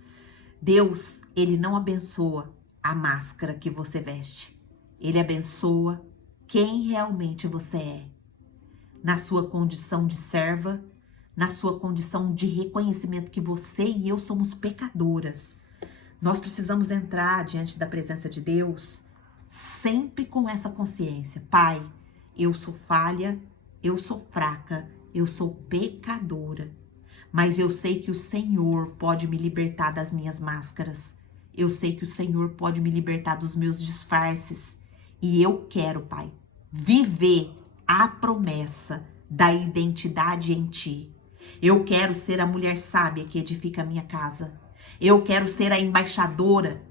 Deus, ele não abençoa a máscara que você veste. Ele abençoa quem realmente você é. Na sua condição de serva, na sua condição de reconhecimento que você e eu somos pecadoras. Nós precisamos entrar diante da presença de Deus sempre com essa consciência. Pai, eu sou falha, eu sou fraca, eu sou pecadora. Mas eu sei que o Senhor pode me libertar das minhas máscaras. Eu sei que o Senhor pode me libertar dos meus disfarces. E eu quero, Pai, viver a promessa da identidade em Ti. Eu quero ser a mulher sábia que edifica a minha casa. Eu quero ser a embaixadora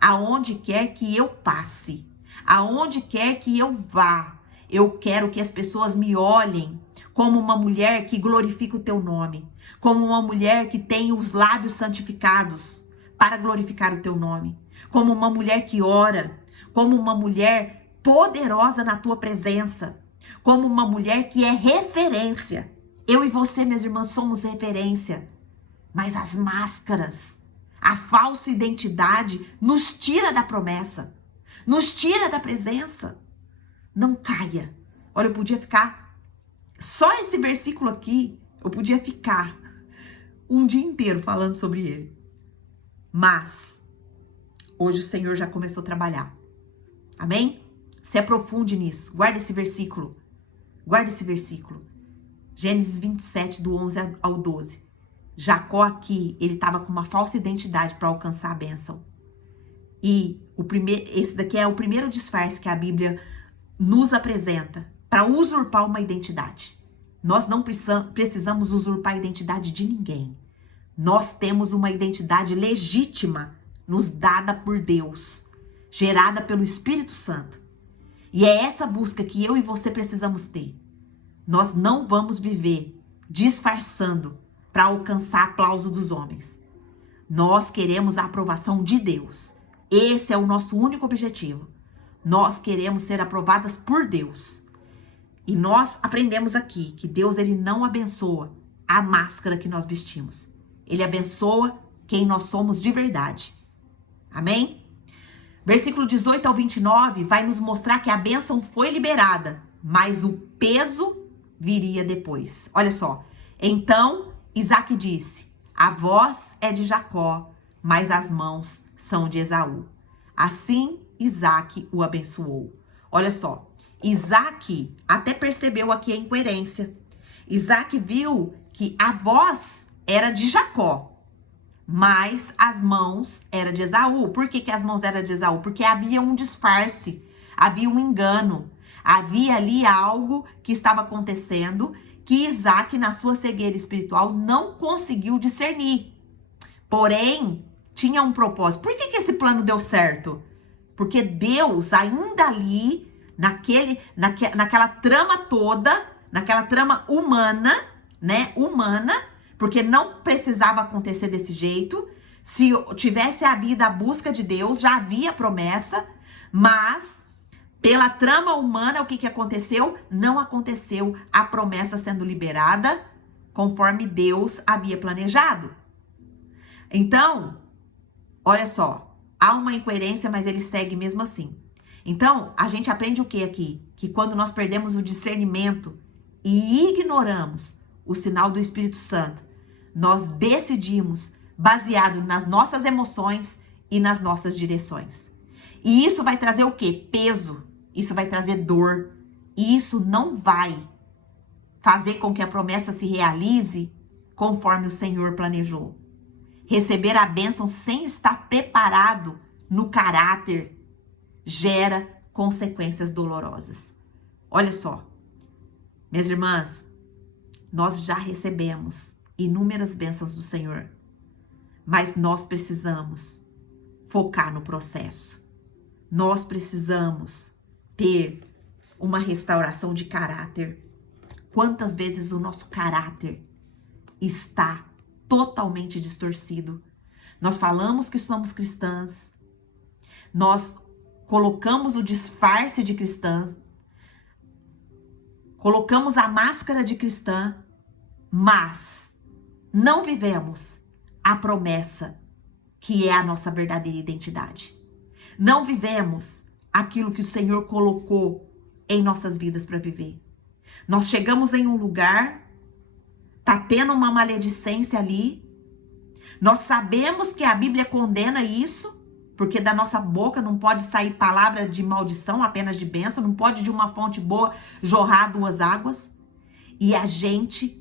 aonde quer que eu passe, aonde quer que eu vá. Eu quero que as pessoas me olhem como uma mulher que glorifica o Teu nome, como uma mulher que tem os lábios santificados para glorificar o Teu nome, como uma mulher que ora, como uma mulher poderosa na Tua presença, como uma mulher que é referência. Eu e você, minhas irmãs, somos referência. Mas as máscaras, a falsa identidade nos tira da promessa, nos tira da presença. Não caia. Olha, eu podia ficar, só esse versículo aqui, eu podia ficar um dia inteiro falando sobre ele. Mas, hoje o Senhor já começou a trabalhar. Amém? Se aprofunde nisso. Guarda esse versículo. Guarda esse versículo. Gênesis 27, do 11 ao 12. Jacó aqui, ele estava com uma falsa identidade para alcançar a bênção. E esse daqui é o primeiro disfarce que a Bíblia nos apresenta para usurpar uma identidade. Nós não precisamos usurpar a identidade de ninguém. Nós temos uma identidade legítima, nos dada por Deus, gerada pelo Espírito Santo. E é essa busca que eu e você precisamos ter. Nós não vamos viver disfarçando para alcançar aplauso dos homens. Nós queremos a aprovação de Deus. Esse é o nosso único objetivo. Nós queremos ser aprovadas por Deus. E nós aprendemos aqui que Deus, ele não abençoa a máscara que nós vestimos. Ele abençoa quem nós somos de verdade. Amém? Versículo 18 ao 29 vai nos mostrar que a bênção foi liberada, mas o peso viria depois. Olha só. Então, Isaac disse: a voz é de Jacó, mas as mãos são de Esaú. Assim, Isaac o abençoou. Olha só. Isaac até percebeu aqui a incoerência. Isaac viu que a voz era de Jacó, mas as mãos eram de Esaú. Por que as mãos eram de Esaú? Porque havia um disfarce, havia um engano, havia ali algo que estava acontecendo que Isaac, na sua cegueira espiritual, não conseguiu discernir. Porém, tinha um propósito. Por que esse plano deu certo? Porque Deus, ainda ali, naquela trama toda, naquela trama humana, né? Humana, porque não precisava acontecer desse jeito. Se tivesse havido a busca de Deus, já havia promessa, mas pela trama humana, o que aconteceu? Não aconteceu a promessa sendo liberada conforme Deus havia planejado. Então, olha só, há uma incoerência, mas ele segue mesmo assim. Então, a gente aprende o que aqui? Que quando nós perdemos o discernimento e ignoramos o sinal do Espírito Santo, nós decidimos baseado nas nossas emoções e nas nossas direções. E isso vai trazer o quê? Peso. Isso vai trazer dor. E isso não vai fazer com que a promessa se realize conforme o Senhor planejou. Receber a bênção sem estar preparado no caráter gera consequências dolorosas. Olha só, minhas irmãs, nós já recebemos inúmeras bênçãos do Senhor, mas nós precisamos focar no processo. Nós precisamos ter uma restauração de caráter. Quantas vezes o nosso caráter está totalmente distorcido? Nós falamos que somos cristãs, nós colocamos o disfarce de cristãs, colocamos a máscara de cristã, mas não vivemos a promessa que é a nossa verdadeira identidade. Não vivemos aquilo que o Senhor colocou em nossas vidas para viver. Nós chegamos em um lugar, tá tendo uma maledicência ali. Nós sabemos que a Bíblia condena isso, porque da nossa boca não pode sair palavra de maldição, apenas de bênção. Não pode de uma fonte boa jorrar duas águas. E a gente,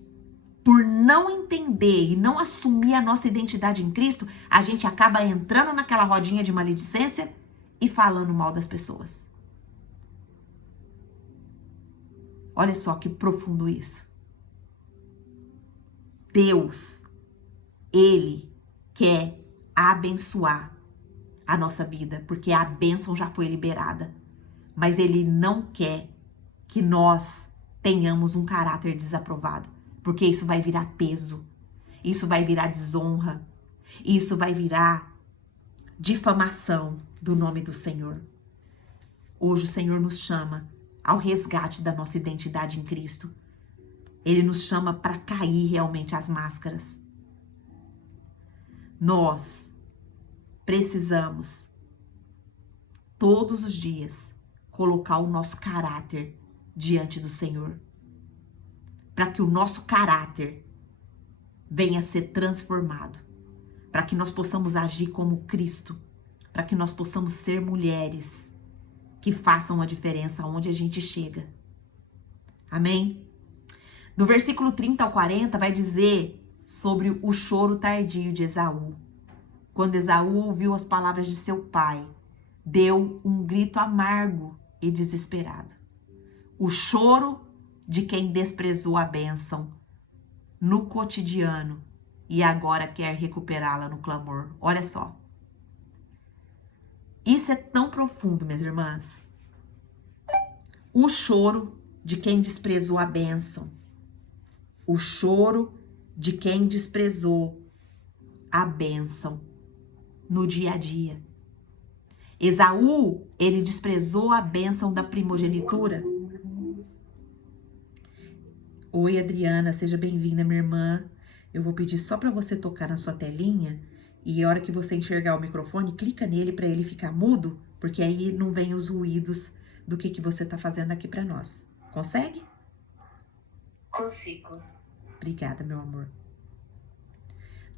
por não entender e não assumir a nossa identidade em Cristo, a gente acaba entrando naquela rodinha de maledicência e falando mal das pessoas. Olha só que profundo isso. Deus, Ele quer abençoar a nossa vida, porque a bênção já foi liberada. Mas Ele não quer que nós tenhamos um caráter desaprovado, porque isso vai virar peso, isso vai virar desonra, isso vai virar difamação do nome do Senhor. Hoje o Senhor nos chama ao resgate da nossa identidade em Cristo. Ele nos chama para cair realmente as máscaras. Nós precisamos, todos os dias, colocar o nosso caráter diante do Senhor, para que o nosso caráter venha a ser transformado, para que nós possamos agir como Cristo, para que nós possamos ser mulheres que façam a diferença onde a gente chega. Amém? Do versículo 30 ao 40 vai dizer sobre o choro tardio de Esaú. Quando Esaú ouviu as palavras de seu pai, deu um grito amargo e desesperado. O choro de quem desprezou a bênção no cotidiano e agora quer recuperá-la no clamor. Olha só. Isso é tão profundo, minhas irmãs. O choro de quem desprezou a bênção. O choro de quem desprezou a bênção no dia a dia. Esaú, ele desprezou a bênção da primogenitura. Oi, Adriana, seja bem-vinda, minha irmã. Eu vou pedir só para você tocar na sua telinha e a hora que você enxergar o microfone, clica nele para ele ficar mudo, porque aí não vem os ruídos do que você tá fazendo aqui para nós. Consegue? Consigo. Obrigada, meu amor.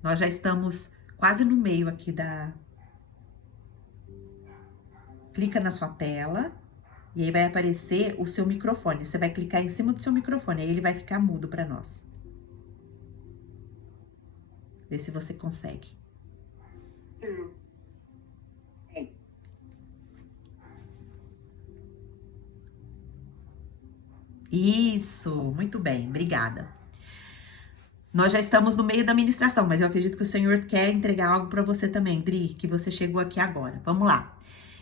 Nós já estamos quase no meio aqui da... Clica na sua tela e aí vai aparecer o seu microfone. Você vai clicar em cima do seu microfone, aí ele vai ficar mudo para nós. Vê se você consegue. Isso, muito bem, obrigada. Nós já estamos no meio da ministração, mas eu acredito que o Senhor quer entregar algo para você também, Dri, que você chegou aqui agora. Vamos lá.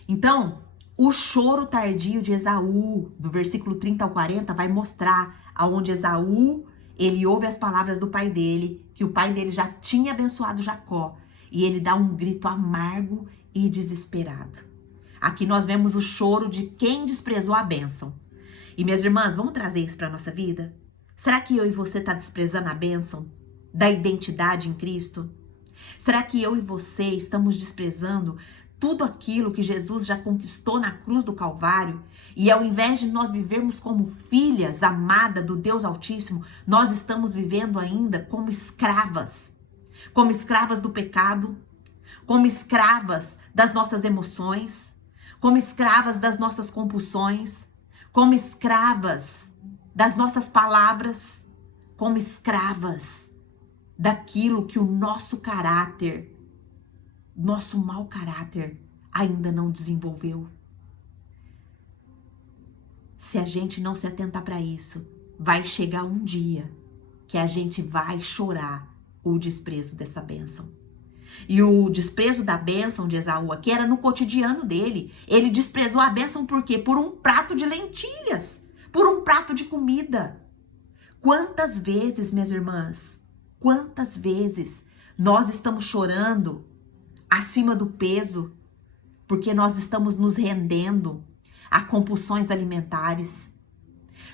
Então, o choro tardio de Esaú, do versículo 30 ao 40, vai mostrar aonde Esaú, ele ouve as palavras do pai dele, que o pai dele já tinha abençoado Jacó, e ele dá um grito amargo e desesperado. Aqui nós vemos o choro de quem desprezou a bênção. E minhas irmãs, vamos trazer isso para nossa vida? Será que eu e você tá desprezando a bênção da identidade em Cristo? Será que eu e você estamos desprezando tudo aquilo que Jesus já conquistou na cruz do Calvário? E ao invés de nós vivermos como filhas amadas do Deus Altíssimo, nós estamos vivendo ainda como escravas do pecado, como escravas das nossas emoções, como escravas das nossas compulsões, como escravas das nossas palavras, como escravas daquilo que o nosso caráter, nosso mau caráter, ainda não desenvolveu. Se a gente não se atentar para isso, vai chegar um dia que a gente vai chorar o desprezo dessa bênção. E o desprezo da bênção de Esaú aqui era no cotidiano dele. Ele desprezou a bênção por quê? Por um prato de lentilhas, por um prato de comida. Quantas vezes, minhas irmãs, quantas vezes nós estamos chorando acima do peso porque nós estamos nos rendendo a compulsões alimentares?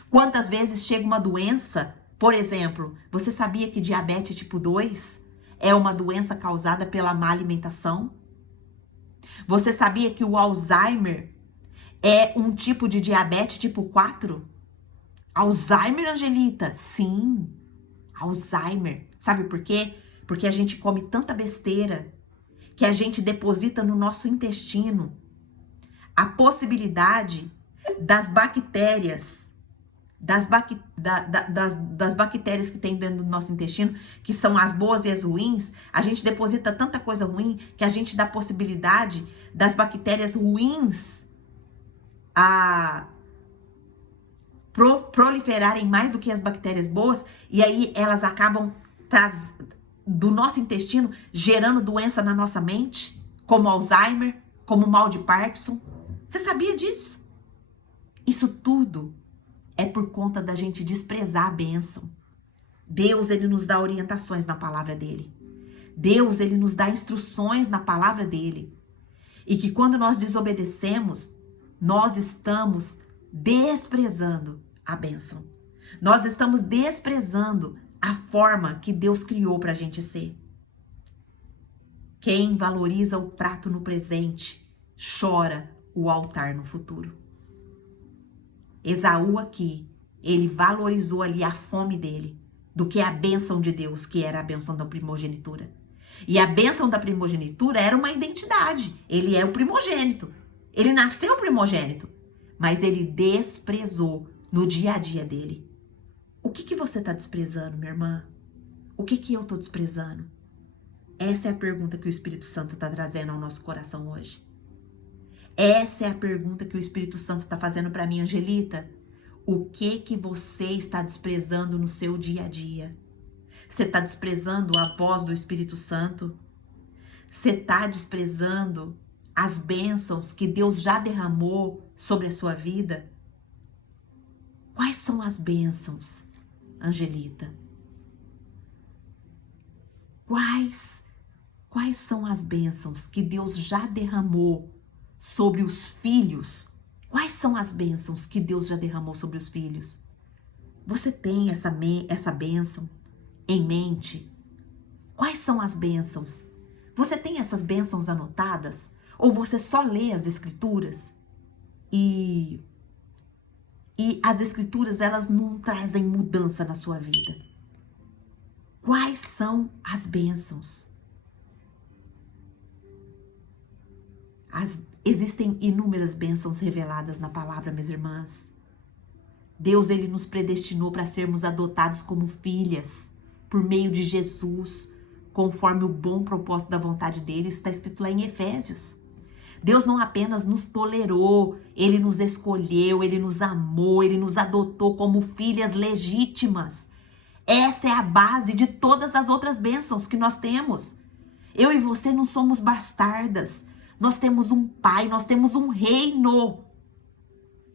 Quantas vezes chega uma doença, por exemplo, você sabia que diabetes tipo 2 é uma doença causada pela má alimentação? Você sabia que o Alzheimer é um tipo de diabetes tipo 4? Alzheimer, Angelita? Sim, Alzheimer. Sabe por quê? Porque a gente come tanta besteira que a gente deposita no nosso intestino a possibilidade das bactérias, das bactérias que tem dentro do nosso intestino, que são as boas e as ruins. A gente deposita tanta coisa ruim que a gente dá possibilidade das bactérias ruins a proliferarem mais do que as bactérias boas, e aí elas acabam do nosso intestino gerando doença na nossa mente, como Alzheimer, como mal de Parkinson. Você sabia disso? Isso tudo é por conta da gente desprezar a bênção. Deus, ele nos dá orientações na palavra dele. Deus, ele nos dá instruções na palavra dele. E que quando nós desobedecemos, nós estamos desprezando a bênção. Nós estamos desprezando a forma que Deus criou para a gente ser. Quem valoriza o prato no presente, chora o altar no futuro. Esaú aqui, ele valorizou ali a fome dele, do que a bênção de Deus, que era a bênção da primogenitura. E a bênção da primogenitura era uma identidade. Ele é o primogênito. Ele nasceu primogênito. Mas ele desprezou no dia a dia dele. O que você está desprezando, minha irmã? O que eu estou desprezando? Essa é a pergunta que o Espírito Santo está trazendo ao nosso coração hoje. Essa é a pergunta que o Espírito Santo está fazendo para mim, Angelita. O que você está desprezando no seu dia a dia? Você está desprezando a voz do Espírito Santo? Você está desprezando as bênçãos que Deus já derramou sobre a sua vida? Quais são as bênçãos, Angelita? Quais são as bênçãos que Deus já derramou sobre os filhos? Quais são as bênçãos que Deus já derramou sobre os filhos? Você tem essa bênção em mente? Quais são as bênçãos? Você tem essas bênçãos anotadas? Ou você só lê as escrituras? E as escrituras, elas não trazem mudança na sua vida. Quais são as bênçãos? Existem inúmeras bênçãos reveladas na palavra, minhas irmãs. Deus, ele nos predestinou para sermos adotados como filhas por meio de Jesus, conforme o bom propósito da vontade dele. Isso está escrito lá em Efésios. Deus não apenas nos tolerou, ele nos escolheu, ele nos amou, ele nos adotou como filhas legítimas. Essa é a base de todas as outras bênçãos que nós temos. Eu e você não somos bastardas. Nós temos um pai, nós temos um reino.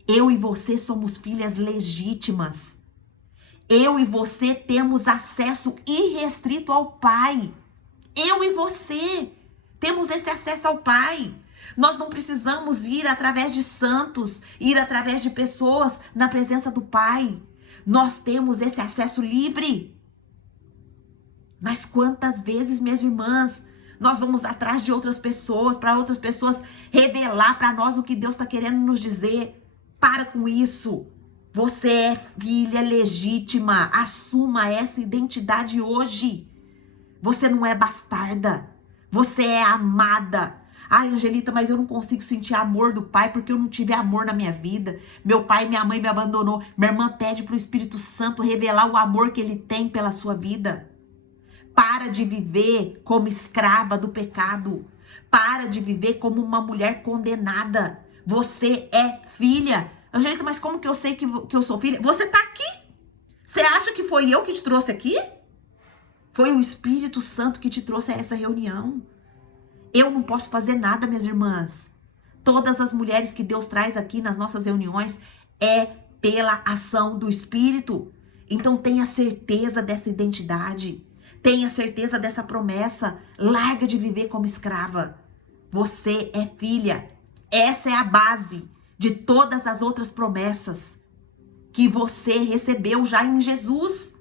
Eu e você somos filhas legítimas. Eu e você temos acesso irrestrito ao Pai. Eu e você temos esse acesso ao Pai. Nós não precisamos ir através de santos, ir através de pessoas na presença do Pai. Nós temos esse acesso livre. Mas quantas vezes, minhas irmãs, nós vamos atrás de outras pessoas, para outras pessoas revelar para nós o que Deus está querendo nos dizer? Para com isso. Você é filha legítima. Assuma essa identidade hoje. Você não é bastarda. Você é amada. Ai, Angelita, mas eu não consigo sentir amor do Pai porque eu não tive amor na minha vida. Meu pai e minha mãe me abandonou. Minha irmã pede para o Espírito Santo revelar o amor que ele tem pela sua vida. Para de viver como escrava do pecado. Para de viver como uma mulher condenada. Você é filha. Angelita, mas como que eu sei que eu sou filha? Você tá aqui. Você acha que foi eu que te trouxe aqui? Foi o Espírito Santo que te trouxe a essa reunião. Eu não posso fazer nada, minhas irmãs. Todas as mulheres que Deus traz aqui nas nossas reuniões é pela ação do Espírito. Então tenha certeza dessa identidade. Tenha certeza dessa promessa. Larga de viver como escrava. Você é filha. Essa é a base de todas as outras promessas que você recebeu já em Jesus.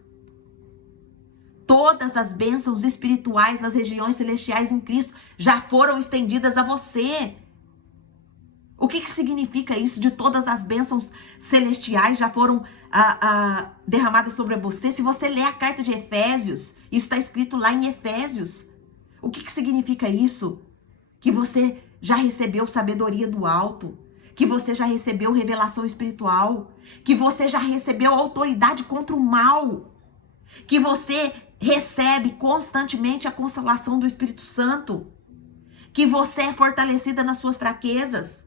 Todas as bênçãos espirituais nas regiões celestiais em Cristo já foram estendidas a você. O que significa isso? De todas as bênçãos celestiais já foram derramadas sobre você? Se você ler a carta de Efésios, isso está escrito lá em Efésios. O que significa isso? Que você já recebeu sabedoria do alto, que você já recebeu revelação espiritual, que você já recebeu autoridade contra o mal, que você recebe constantemente a consolação do Espírito Santo, que você é fortalecida nas suas fraquezas.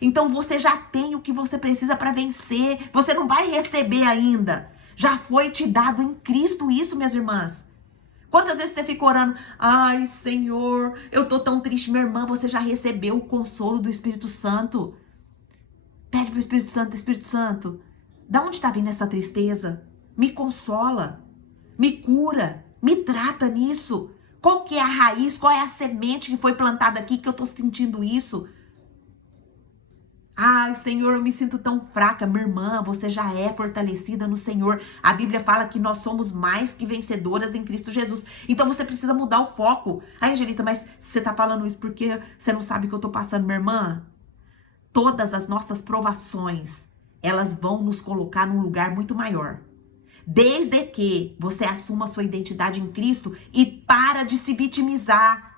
Então você já tem o que você precisa para vencer. Você não vai receber ainda. Já foi te dado em Cristo isso, minhas irmãs. Quantas vezes você fica orando? Ai, Senhor, eu tô tão triste. Minha irmã, você já recebeu o consolo do Espírito Santo. Pede pro Espírito Santo, da onde está vindo essa tristeza? Me consola, me cura, me trata nisso. Qual que é a raiz, qual é a semente que foi plantada aqui que eu tô sentindo isso? Ai, Senhor, eu me sinto tão fraca. Minha irmã, você já é fortalecida no Senhor. A Bíblia fala que nós somos mais que vencedoras em Cristo Jesus. Então você precisa mudar o foco. Ai, Angelita, mas você tá falando isso porque você não sabe o que eu tô passando, minha irmã? Todas as nossas provações, elas vão nos colocar num lugar muito maior. Desde que você assuma a sua identidade em Cristo e para de se vitimizar.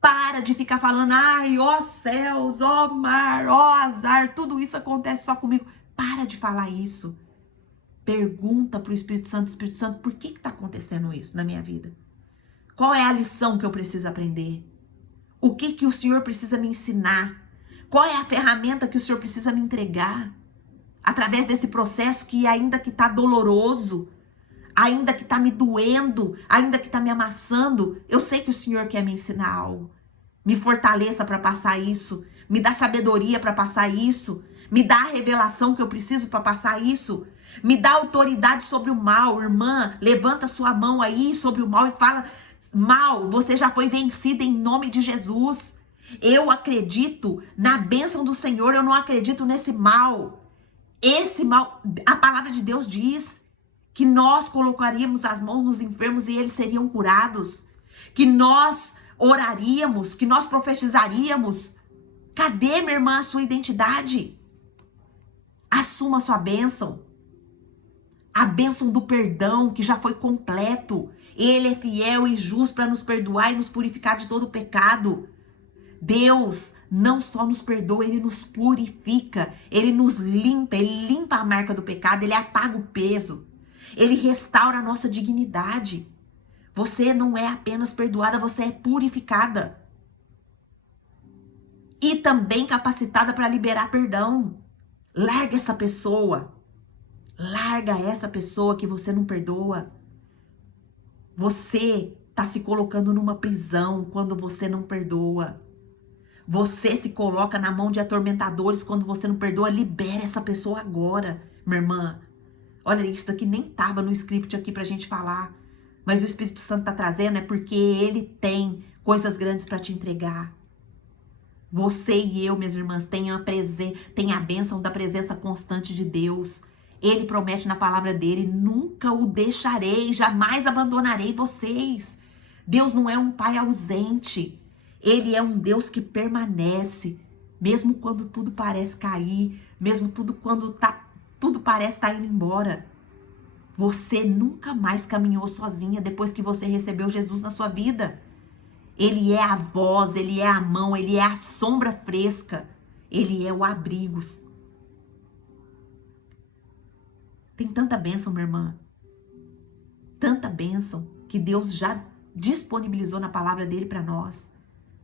Para de ficar falando, ai, ó céus, ó mar, ó azar, tudo isso acontece só comigo. Para de falar isso. Pergunta pro Espírito Santo, por que tá acontecendo isso na minha vida? Qual é a lição que eu preciso aprender? O que o Senhor precisa me ensinar? Qual é a ferramenta que o Senhor precisa me entregar? Através desse processo que ainda que tá doloroso, ainda que tá me doendo, ainda que tá me amassando, eu sei que o Senhor quer me ensinar algo. Me fortaleça para passar isso. Me dá sabedoria para passar isso. Me dá a revelação que eu preciso para passar isso. Me dá autoridade sobre o mal. Irmã, levanta sua mão aí sobre o mal e fala, mal, você já foi vencida em nome de Jesus. Eu acredito na bênção do Senhor, eu não acredito nesse mal. Esse mal, a palavra de Deus diz que nós colocaríamos as mãos nos enfermos e eles seriam curados, que nós oraríamos, que nós profetizaríamos. Cadê, minha irmã, a sua identidade? Assuma a sua bênção. A bênção do perdão, que já foi completo. Ele é fiel e justo para nos perdoar e nos purificar de todo pecado. Deus não só nos perdoa, Ele nos purifica, Ele nos limpa, Ele limpa a marca do pecado, Ele apaga o peso, Ele restaura a nossa dignidade. Você não é apenas perdoada, você é purificada. E também capacitada para liberar perdão. Larga essa pessoa. Larga essa pessoa que você não perdoa. Você está se colocando numa prisão quando você não perdoa. Você se coloca na mão de atormentadores quando você não perdoa. Libera essa pessoa agora, minha irmã. Olha, isso aqui nem estava no script aqui pra gente falar. Mas o Espírito Santo está trazendo é porque Ele tem coisas grandes para te entregar. Você e eu, minhas irmãs, tem a bênção da presença constante de Deus. Ele promete na palavra dele, nunca o deixarei, jamais abandonarei vocês. Deus não é um pai ausente. Ele é um Deus que permanece, mesmo quando tudo parece cair, mesmo quando tudo parece estar indo embora. Você nunca mais caminhou sozinha depois que você recebeu Jesus na sua vida. Ele é a voz, Ele é a mão, Ele é a sombra fresca, Ele é o abrigo. Tem tanta bênção, minha irmã. Tanta bênção que Deus já disponibilizou na palavra dele para nós.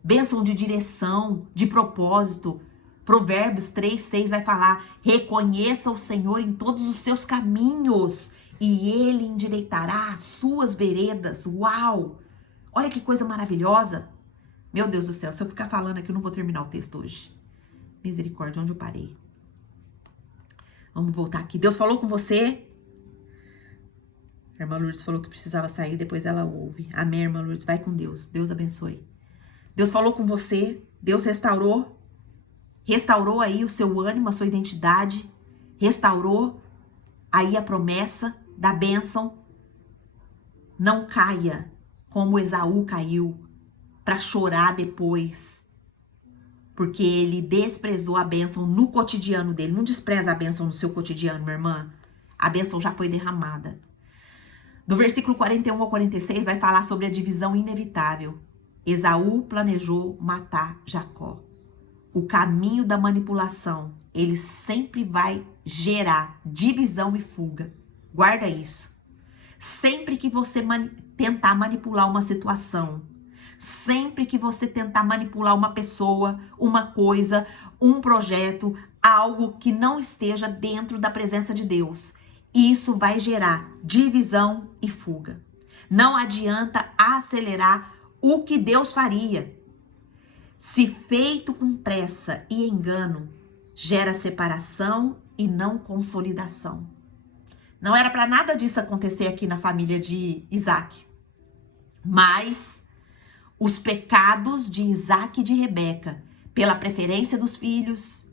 Bênção de direção, de propósito. Provérbios 3:6 vai falar: reconheça o Senhor em todos os seus caminhos e Ele endireitará as suas veredas. Uau! Olha que coisa maravilhosa. Meu Deus do céu, se eu ficar falando aqui, eu não vou terminar o texto hoje. Misericórdia, onde eu parei? Vamos voltar aqui. Deus falou com você? A irmã Lourdes falou que precisava sair, depois ela ouve. Amém, irmã Lourdes? Vai com Deus. Deus abençoe. Deus falou com você. Deus restaurou. Restaurou aí o seu ânimo, a sua identidade. Restaurou aí a promessa da bênção. Não caia como Esaú caiu para chorar depois. Porque ele desprezou a bênção no cotidiano dele. Não despreza a bênção no seu cotidiano, minha irmã. A bênção já foi derramada. Do versículo 41 ao 46 vai falar sobre a divisão inevitável. Esaú planejou matar Jacó. O caminho da manipulação, ele sempre vai gerar divisão e fuga. Guarda isso. Sempre que você tentar manipular uma situação, sempre que você tentar manipular uma pessoa, uma coisa, um projeto, algo que não esteja dentro da presença de Deus, isso vai gerar divisão e fuga. Não adianta acelerar o que Deus faria. Se feito com pressa e engano, gera separação e não consolidação. Não era para nada disso acontecer aqui na família de Isaac. Mas os pecados de Isaac e de Rebeca, pela preferência dos filhos,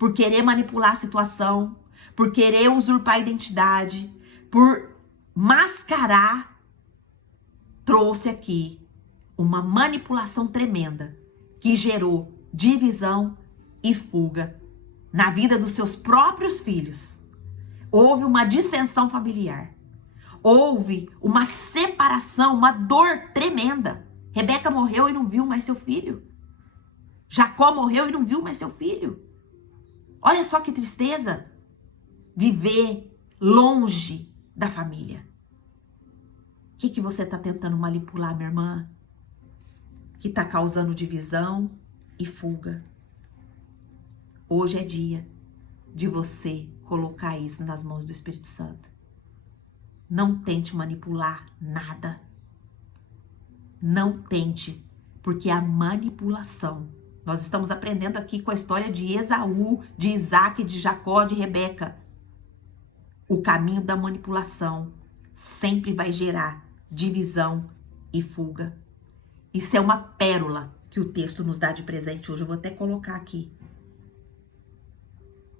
por querer manipular a situação, por querer usurpar a identidade, por mascarar, trouxe aqui uma manipulação tremenda que gerou divisão e fuga na vida dos seus próprios filhos. Houve uma dissensão familiar. Houve uma separação, uma dor tremenda. Rebeca morreu e não viu mais seu filho. Jacó morreu e não viu mais seu filho. Olha só que tristeza. Viver longe da família. O que você está tentando manipular, minha irmã? Que está causando divisão e fuga. Hoje é dia de você colocar isso nas mãos do Espírito Santo. Não tente manipular nada. Não tente, porque a manipulação, nós estamos aprendendo aqui com a história de Esaú, de Isaac, de Jacó, de Rebeca. O caminho da manipulação sempre vai gerar divisão e fuga. Isso é uma pérola que o texto nos dá de presente hoje. Eu vou até colocar aqui.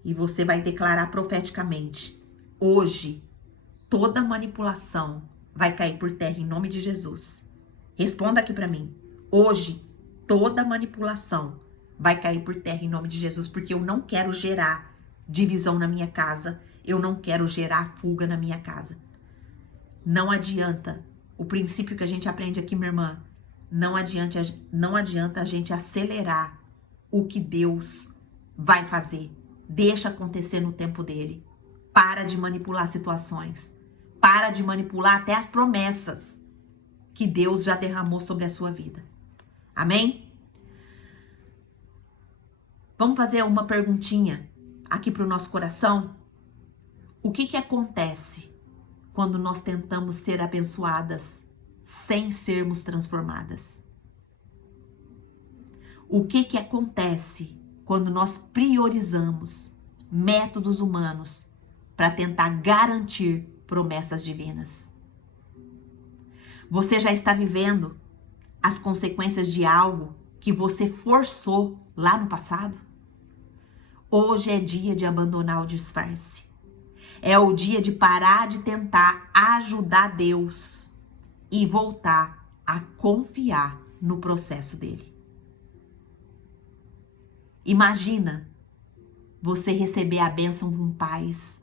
E você vai declarar profeticamente: hoje toda manipulação vai cair por terra em nome de Jesus. Responda aqui para mim. Hoje, toda manipulação vai cair por terra em nome de Jesus, porque eu não quero gerar divisão na minha casa, eu não quero gerar fuga na minha casa. Não adianta. O princípio que a gente aprende aqui, minha irmã, não adianta a gente acelerar o que Deus vai fazer. Deixa acontecer no tempo dele. Para de manipular situações. Para de manipular até as promessas que Deus já derramou sobre a sua vida. Amém? Vamos fazer uma perguntinha aqui para o nosso coração? O que acontece quando nós tentamos ser abençoadas sem sermos transformadas? O que acontece quando nós priorizamos métodos humanos para tentar garantir promessas divinas? Você já está vivendo as consequências de algo que você forçou lá no passado? Hoje é dia de abandonar o disfarce. É o dia de parar de tentar ajudar Deus e voltar a confiar no processo dele. Imagina você receber a bênção com paz.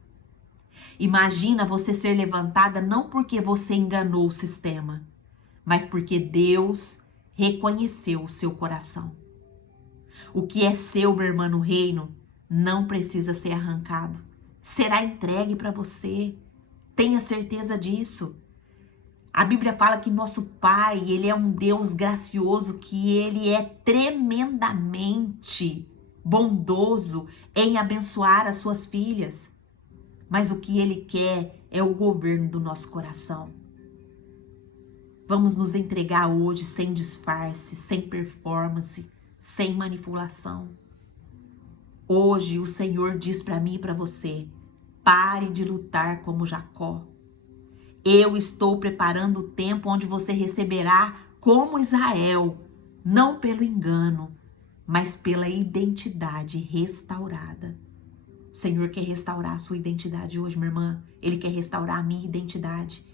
Imagina você ser levantada não porque você enganou o sistema, mas porque Deus reconheceu o seu coração. O que é seu, minha irmã, no reino, não precisa ser arrancado. Será entregue para você. Tenha certeza disso. A Bíblia fala que nosso Pai, ele é um Deus gracioso, que ele é tremendamente bondoso em abençoar as suas filhas. Mas o que ele quer é o governo do nosso coração. Vamos nos entregar hoje sem disfarce, sem performance, sem manipulação. Hoje o Senhor diz para mim e para você: pare de lutar como Jacó. Eu estou preparando o tempo onde você receberá como Israel, não pelo engano, mas pela identidade restaurada. O Senhor quer restaurar a sua identidade hoje, minha irmã. Ele quer restaurar a minha identidade.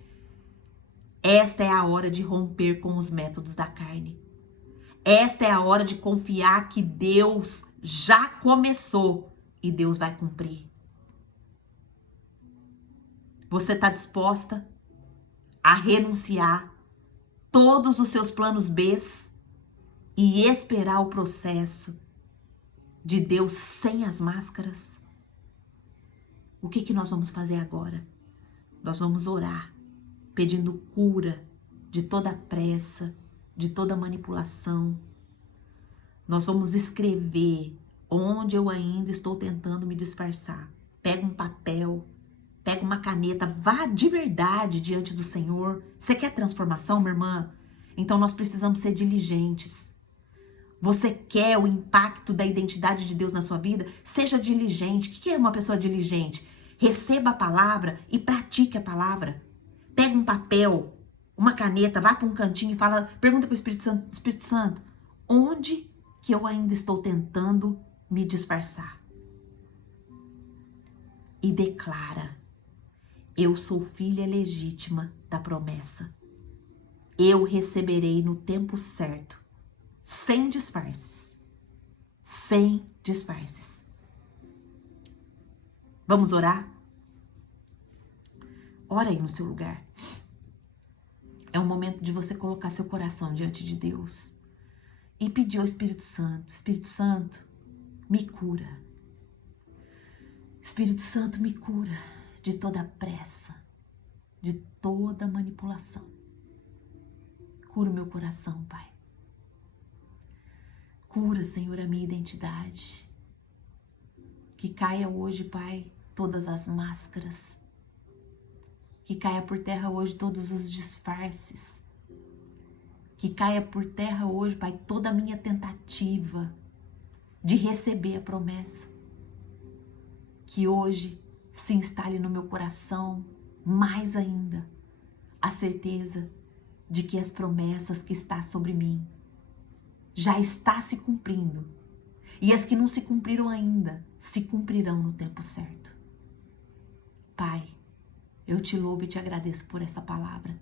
Esta é a hora de romper com os métodos da carne. Esta é a hora de confiar que Deus já começou e Deus vai cumprir. Você está disposta a renunciar todos os seus planos B e esperar o processo de Deus sem as máscaras? O que nós vamos fazer agora? Nós vamos orar, pedindo cura de toda pressa, de toda manipulação. Nós vamos escrever onde eu ainda estou tentando me disfarçar. Pega um papel, pega uma caneta, vá de verdade diante do Senhor. Você quer transformação, minha irmã? Então nós precisamos ser diligentes. Você quer o impacto da identidade de Deus na sua vida? Seja diligente. O que é uma pessoa diligente? Receba a palavra e pratique a palavra. Pega um papel, uma caneta, vá para um cantinho e pergunta para o Espírito Santo: Espírito Santo, onde que eu ainda estou tentando me disfarçar? E declara: eu sou filha legítima da promessa. Eu receberei no tempo certo, sem disfarces. Sem disfarces. Vamos orar? Ora aí no seu lugar. É um momento de você colocar seu coração diante de Deus e pedir ao Espírito Santo: Espírito Santo, me cura. Espírito Santo, me cura de toda pressa, de toda manipulação. Cura o meu coração, Pai. Cura, Senhor, a minha identidade. Que caia hoje, Pai, todas as máscaras. Que caia por terra hoje todos os disfarces. Que caia por terra hoje, Pai, toda a minha tentativa de receber a promessa. Que hoje se instale no meu coração mais ainda a certeza de que as promessas que está sobre mim já está se cumprindo. E as que não se cumpriram ainda se cumprirão no tempo certo. Pai, Eu te louvo e te agradeço por essa palavra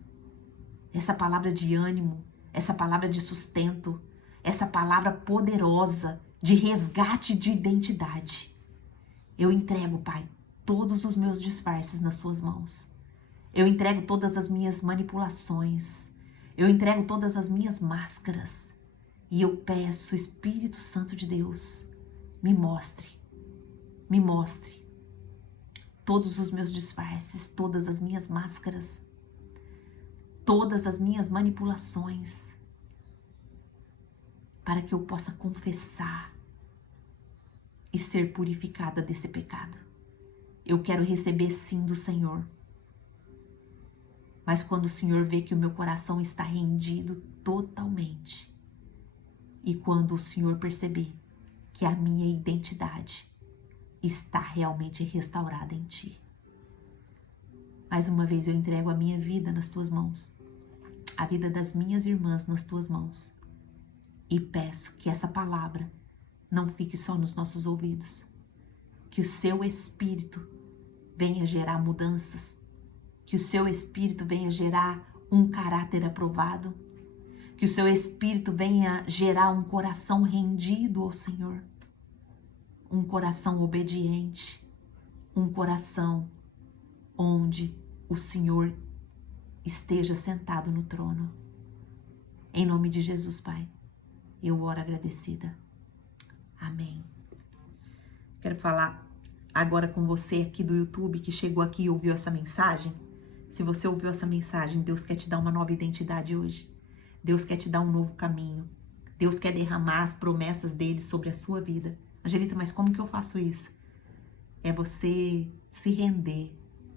de ânimo, essa palavra de sustento, essa palavra poderosa de resgate de identidade. Eu entrego, Pai, todos os meus disfarces nas suas mãos. Eu entrego todas as minhas manipulações. Eu entrego todas as minhas máscaras. E eu peço, Espírito Santo de Deus, me mostre todos os meus disfarces, todas as minhas máscaras, todas as minhas manipulações, para que eu possa confessar e ser purificada desse pecado. Eu quero receber sim do Senhor, mas quando o Senhor vê que o meu coração está rendido totalmente, e quando o Senhor perceber que a minha identidade está realmente restaurada em Ti. Mais uma vez eu entrego a minha vida nas Tuas mãos, a vida das minhas irmãs nas Tuas mãos, e peço que essa palavra não fique só nos nossos ouvidos, que o Seu Espírito venha gerar mudanças, que o Seu Espírito venha gerar um caráter aprovado, que o Seu Espírito venha gerar um coração rendido ao Senhor, um coração obediente, um coração onde o Senhor esteja sentado no trono. Em nome de Jesus, Pai, eu oro agradecida. Amém. Quero falar agora com você aqui do YouTube que chegou aqui e ouviu essa mensagem. Se você ouviu essa mensagem, Deus quer te dar uma nova identidade hoje. Deus quer te dar um novo caminho. Deus quer derramar as promessas dele sobre a sua vida. Angelita, mas como que eu faço isso? É você se render,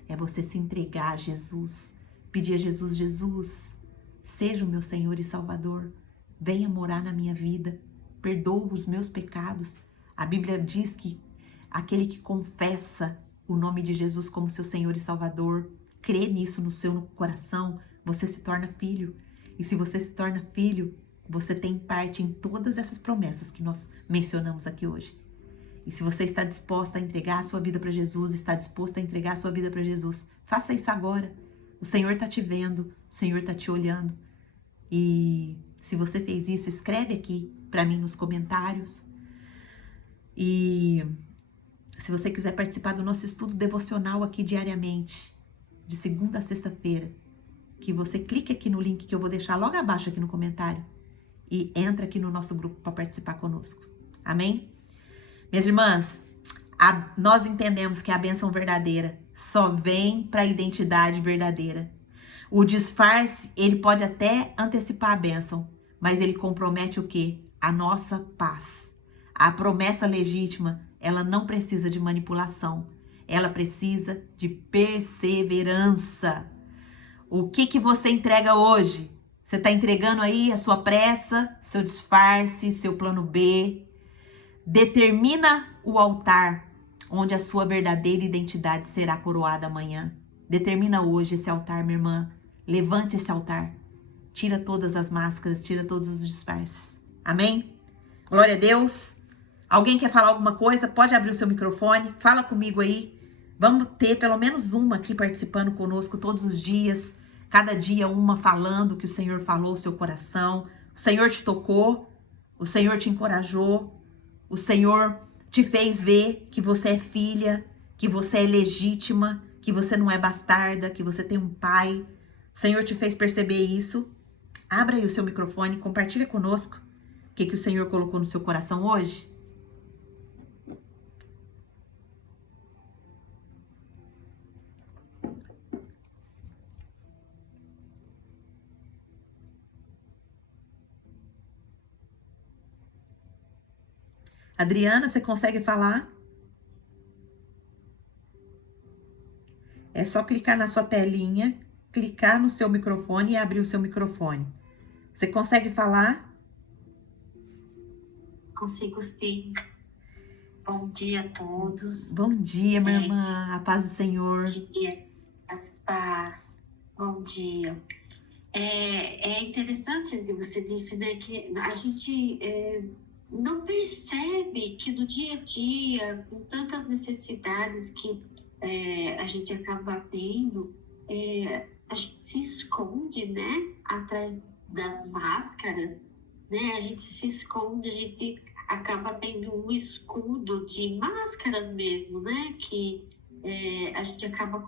é você se entregar a Jesus, pedir a Jesus, Jesus, seja o meu Senhor e Salvador, venha morar na minha vida, perdoa os meus pecados. A Bíblia diz que aquele que confessa o nome de Jesus como seu Senhor e Salvador, crê nisso no seu coração, você se torna filho. E se você se torna filho, você tem parte em todas essas promessas que nós mencionamos aqui hoje. E se você está disposta a entregar a sua vida para Jesus, está disposta a entregar a sua vida para Jesus, faça isso agora. O Senhor está te vendo, o Senhor está te olhando. E se você fez isso, escreve aqui para mim nos comentários. E se você quiser participar do nosso estudo devocional aqui diariamente, de segunda a sexta-feira, que você clique aqui no link que eu vou deixar logo abaixo aqui no comentário e entra aqui no nosso grupo para participar conosco. Amém? Minhas irmãs, nós entendemos que a bênção verdadeira só vem para a identidade verdadeira. O disfarce, ele pode até antecipar a bênção, mas ele compromete o quê? A nossa paz. A promessa legítima, ela não precisa de manipulação, ela precisa de perseverança. O que você entrega hoje? Você está entregando aí a sua pressa, seu disfarce, seu plano B? Determina o altar onde a sua verdadeira identidade será coroada amanhã. Determina hoje esse altar, minha irmã. Levante esse altar. Tira todas as máscaras, tira todos os disfarces. Amém? Glória a Deus. Alguém quer falar alguma coisa? Pode abrir o seu microfone. Fala comigo aí. Vamos ter pelo menos uma aqui participando conosco todos os dias. Cada dia uma falando que o Senhor falou ao seu coração. O Senhor te tocou. O Senhor te encorajou. O Senhor te fez ver que você é filha, que você é legítima, que você não é bastarda, que você tem um pai. O Senhor te fez perceber isso. Abra aí o seu microfone, compartilha conosco o que o Senhor colocou no seu coração hoje. Adriana, você consegue falar? É só clicar na sua telinha, clicar no seu microfone e abrir o seu microfone. Você consegue falar? Consigo sim. Bom dia a todos. Bom dia, minha irmã. A paz do Senhor. Bom dia, paz. Bom dia. É interessante o que você disse, né? Que a gente não percebe que no dia a dia, com tantas necessidades que a gente acaba tendo, a gente se esconde, né, atrás das máscaras, né? A gente se esconde, a gente acaba tendo um escudo de máscaras mesmo, né? Que a gente acaba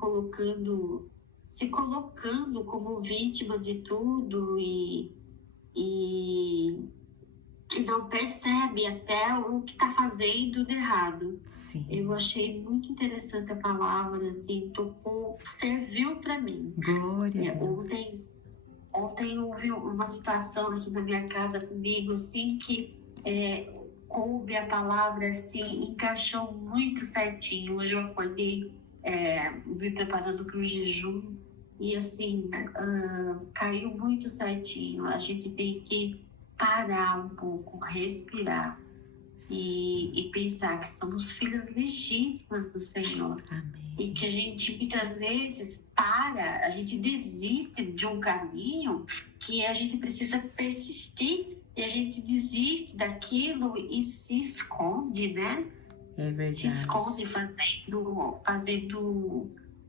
se colocando como vítima de tudo e não percebe até o que está fazendo de errado. Sim. Eu achei muito interessante a palavra, assim, serviu para mim. Glória a Deus. Ontem houve uma situação aqui na minha casa comigo, assim, que coube a palavra, assim, encaixou muito certinho. Hoje eu acordei, me preparando para o jejum e, assim, caiu muito certinho. A gente tem que parar um pouco, respirar e pensar que somos filhas legítimas do Senhor. Amém. E que a gente muitas vezes a gente desiste de um caminho que a gente precisa persistir e a gente desiste daquilo e se esconde, né? É verdade. Se esconde fazendo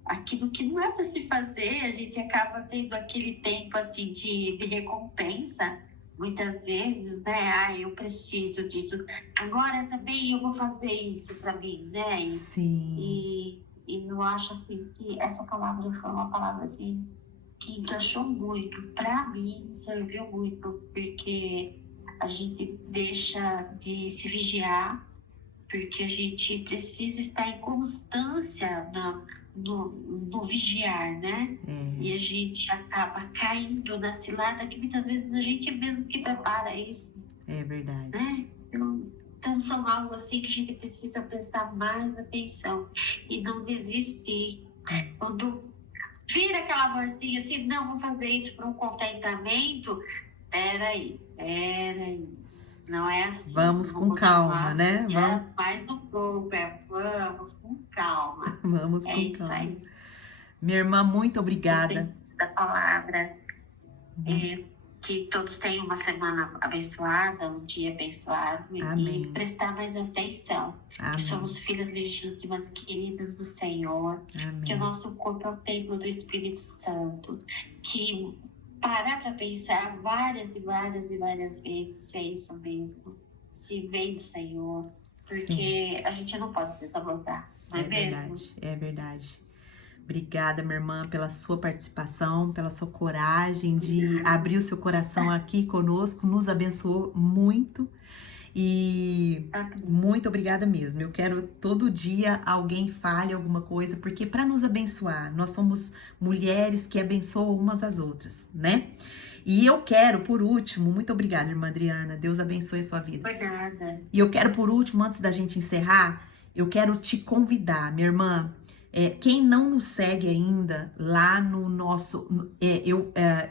aquilo que não é para se fazer. A gente acaba tendo aquele tempo assim de recompensa. Muitas vezes, né? Eu preciso disso. Agora também eu vou fazer isso para mim, né? Sim. E eu acho assim que essa palavra foi uma palavra assim que encaixou muito. Para mim, serviu muito, porque a gente deixa de se vigiar, porque a gente precisa estar em constância no vigiar, né? E a gente acaba caindo na cilada que muitas vezes a gente é mesmo que prepara isso. É verdade. Né? Então são algo assim que a gente precisa prestar mais atenção e não desistir. Quando vira aquela vozinha assim, não, vou fazer isso para um contentamento, peraí. Não é assim. Vamos com calma, né? Vamos mais um pouco, vamos com calma. Vamos com isso calma. Aí. Minha irmã, muito obrigada. Gostei da palavra. Que todos tenham uma semana abençoada, um dia abençoado. Amém. E prestar mais atenção. Amém. Que somos filhas legítimas, queridas do Senhor. Amém. Que o nosso corpo é o templo do Espírito Santo. Que parar para pensar várias e várias e várias vezes se é isso mesmo. Se vem do Senhor. Porque a gente não pode se sabotar. Não é mesmo? Verdade, é verdade. Obrigada, minha irmã, pela sua participação, pela sua coragem de abrir o seu coração aqui conosco, nos abençoou muito e muito obrigada mesmo. Eu quero todo dia alguém fale alguma coisa, porque para nos abençoar, nós somos mulheres que abençoam umas às outras, né? E eu quero, por último, muito obrigada, irmã Adriana, Deus abençoe a sua vida. Obrigada. E eu quero, por último, antes da gente encerrar, eu quero te convidar, minha irmã. Quem não nos segue ainda lá no nosso...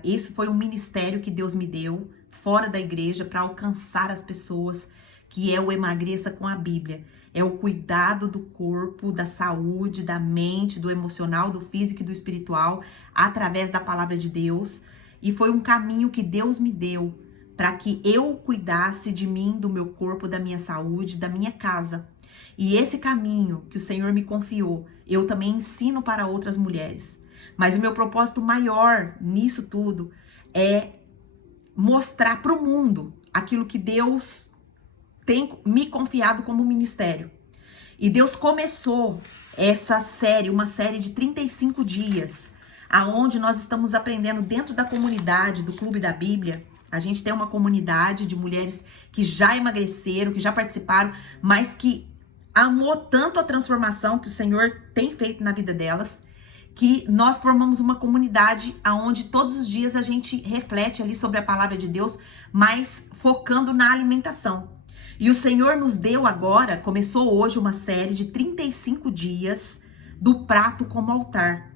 esse foi um ministério que Deus me deu fora da igreja para alcançar as pessoas, que é o Emagreça com a Bíblia. É o cuidado do corpo, da saúde, da mente, do emocional, do físico e do espiritual através da palavra de Deus. E foi um caminho que Deus me deu para que eu cuidasse de mim, do meu corpo, da minha saúde, da minha casa. E esse caminho que o Senhor me confiou, eu também ensino para outras mulheres. Mas o meu propósito maior nisso tudo é mostrar para o mundo aquilo que Deus tem me confiado como ministério. E Deus começou essa série, uma série de 35 dias, aonde nós estamos aprendendo dentro da comunidade do Clube da Bíblia. A gente tem uma comunidade de mulheres que já emagreceram, que já participaram, mas que amou tanto a transformação que o Senhor tem feito na vida delas, que nós formamos uma comunidade onde todos os dias a gente reflete ali sobre a palavra de Deus, mas focando na alimentação. E o Senhor nos deu agora, começou hoje uma série de 35 dias do prato como altar.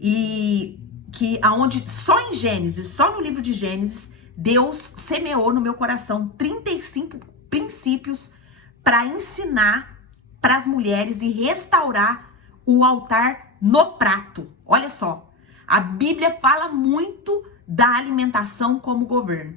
E que aonde só em Gênesis, só no livro de Gênesis, Deus semeou no meu coração 35 princípios para ensinar para as mulheres e restaurar o altar no prato. Olha só, a Bíblia fala muito da alimentação como governo.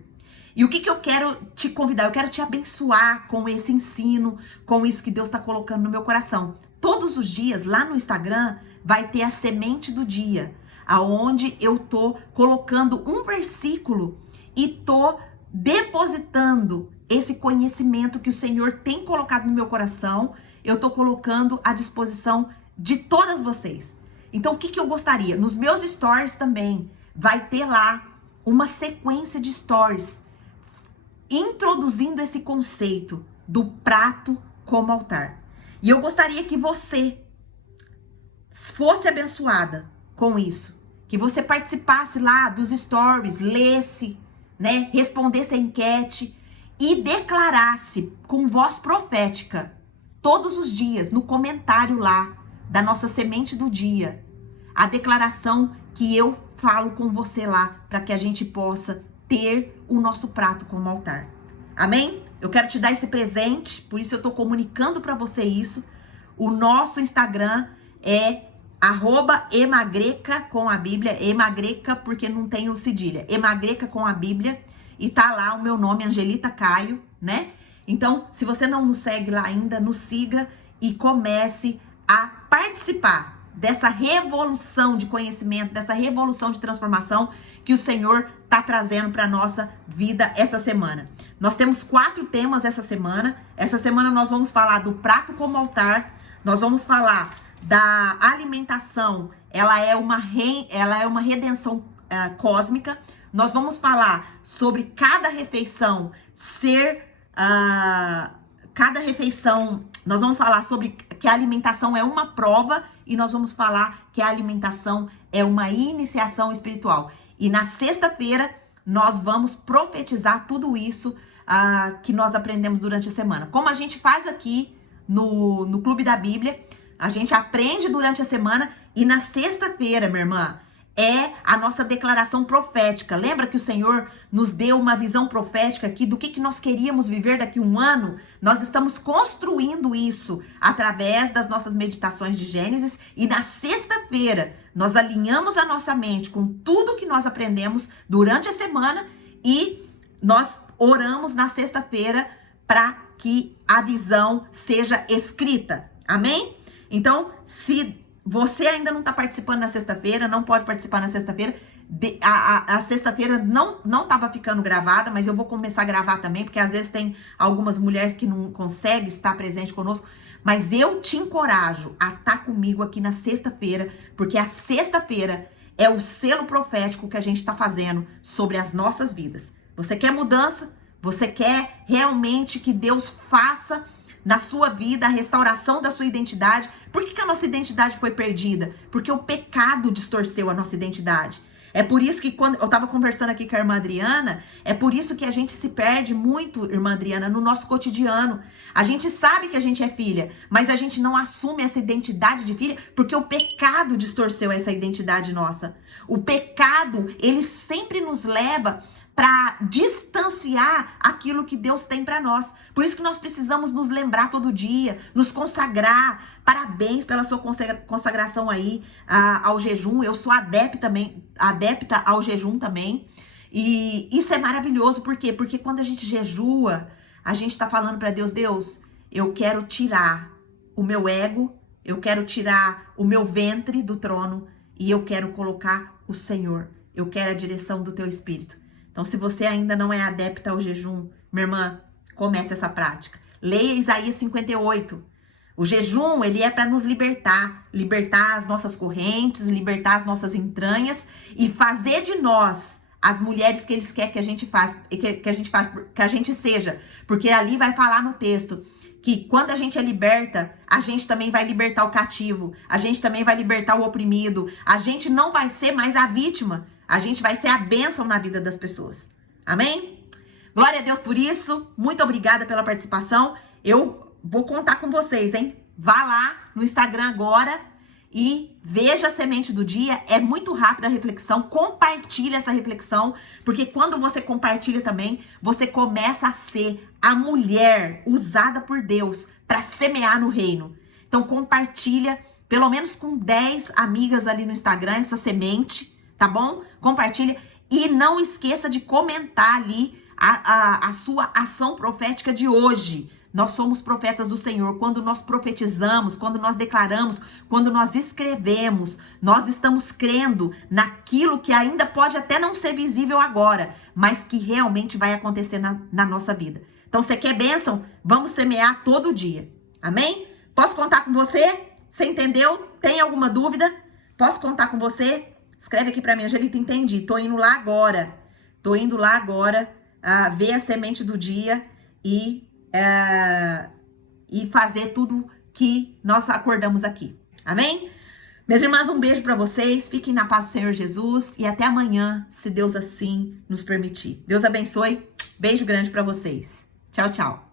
E o que eu quero te convidar? Eu quero te abençoar com esse ensino, com isso que Deus está colocando no meu coração. Todos os dias, lá no Instagram, vai ter a semente do dia, aonde eu tô colocando um versículo e tô depositando esse conhecimento que o Senhor tem colocado no meu coração, eu tô colocando à disposição de todas vocês. Então, o que eu gostaria? Nos meus stories também vai ter lá uma sequência de stories introduzindo esse conceito do prato como altar. E eu gostaria que você fosse abençoada com isso, que você participasse lá dos stories, lesse, né, respondesse a enquete e declarasse com voz profética todos os dias no comentário lá da nossa semente do dia a declaração que eu falo com você lá para que a gente possa ter o nosso prato como altar. Amém? Eu quero te dar esse presente, por isso eu tô comunicando para você isso. O nosso Instagram é @emagreca com a Bíblia, emagreca porque não tem o cedilha, emagreca com a Bíblia, e tá lá o meu nome, Angelita Caio, né? Então, se você não nos segue lá ainda, nos siga e comece a participar dessa revolução de conhecimento, dessa revolução de transformação que o Senhor tá trazendo para nossa vida essa semana. Nós temos 4 temas essa semana. Essa semana nós vamos falar do prato como altar, nós vamos falar da alimentação, ela é uma redenção cósmica. Nós vamos falar sobre cada refeição nós vamos falar sobre que a alimentação é uma prova e nós vamos falar que a alimentação é uma iniciação espiritual. E na sexta-feira nós vamos profetizar tudo isso que nós aprendemos durante a semana. Como a gente faz aqui no Clube da Bíblia, a gente aprende durante a semana e na sexta-feira, minha irmã, é a nossa declaração profética. Lembra que o Senhor nos deu uma visão profética aqui do que nós queríamos viver daqui a um ano? Nós estamos construindo isso através das nossas meditações de Gênesis e na sexta-feira nós alinhamos a nossa mente com tudo que nós aprendemos durante a semana e nós oramos na sexta-feira para que a visão seja escrita. Amém? Então, se você ainda não está participando na sexta-feira, não pode participar na sexta-feira. A sexta-feira não estava ficando gravada, mas eu vou começar a gravar também, porque às vezes tem algumas mulheres que não conseguem estar presente conosco. Mas eu te encorajo a estar comigo aqui na sexta-feira, porque a sexta-feira é o selo profético que a gente está fazendo sobre as nossas vidas. Você quer mudança? Você quer realmente que Deus faça na sua vida a restauração da sua identidade? Por que a nossa identidade foi perdida? Porque o pecado distorceu a nossa identidade. É por isso que quando eu estava conversando aqui com a irmã Adriana, é por isso que a gente se perde muito, irmã Adriana, no nosso cotidiano. A gente sabe que a gente é filha, mas a gente não assume essa identidade de filha porque o pecado distorceu essa identidade nossa. O pecado, ele sempre nos leva para distanciar aquilo que Deus tem para nós. Por isso que nós precisamos nos lembrar todo dia, nos consagrar. Parabéns pela sua consagração aí ao jejum. Eu sou adepta ao jejum também. E isso é maravilhoso, por quê? Porque quando a gente jejua, a gente tá falando para Deus, Deus, eu quero tirar o meu ego, eu quero tirar o meu ventre do trono e eu quero colocar o Senhor. Eu quero a direção do teu Espírito. Então, se você ainda não é adepta ao jejum, minha irmã, comece essa prática. Leia Isaías 58. O jejum, ele é para nos libertar as nossas correntes, libertar as nossas entranhas e fazer de nós as mulheres que eles querem que a gente seja. Porque ali vai falar no texto que quando a gente é liberta, a gente também vai libertar o cativo, a gente também vai libertar o oprimido, a gente não vai ser mais a vítima. A gente vai ser a bênção na vida das pessoas. Amém? Glória a Deus por isso. Muito obrigada pela participação. Eu vou contar com vocês, hein? Vá lá no Instagram agora e veja a semente do dia. É muito rápida a reflexão. Compartilha essa reflexão, porque quando você compartilha também, você começa a ser a mulher usada por Deus para semear no reino. Então compartilha, pelo menos com 10 amigas ali no Instagram, essa semente. Tá bom? Compartilha e não esqueça de comentar ali a sua ação profética de hoje. Nós somos profetas do Senhor. Quando nós profetizamos, quando nós declaramos, quando nós escrevemos, nós estamos crendo naquilo que ainda pode até não ser visível agora, mas que realmente vai acontecer na nossa vida. Então, você quer bênção? Vamos semear todo dia. Amém? Posso contar com você? Você entendeu? Tem alguma dúvida? Posso contar com você? Escreve aqui para mim, Angelita, entendi. Tô indo lá agora. Ver a semente do dia e fazer tudo que nós acordamos aqui. Amém? Minhas irmãs, um beijo para vocês. Fiquem na paz do Senhor Jesus e até amanhã, se Deus assim nos permitir. Deus abençoe. Beijo grande para vocês. Tchau, tchau.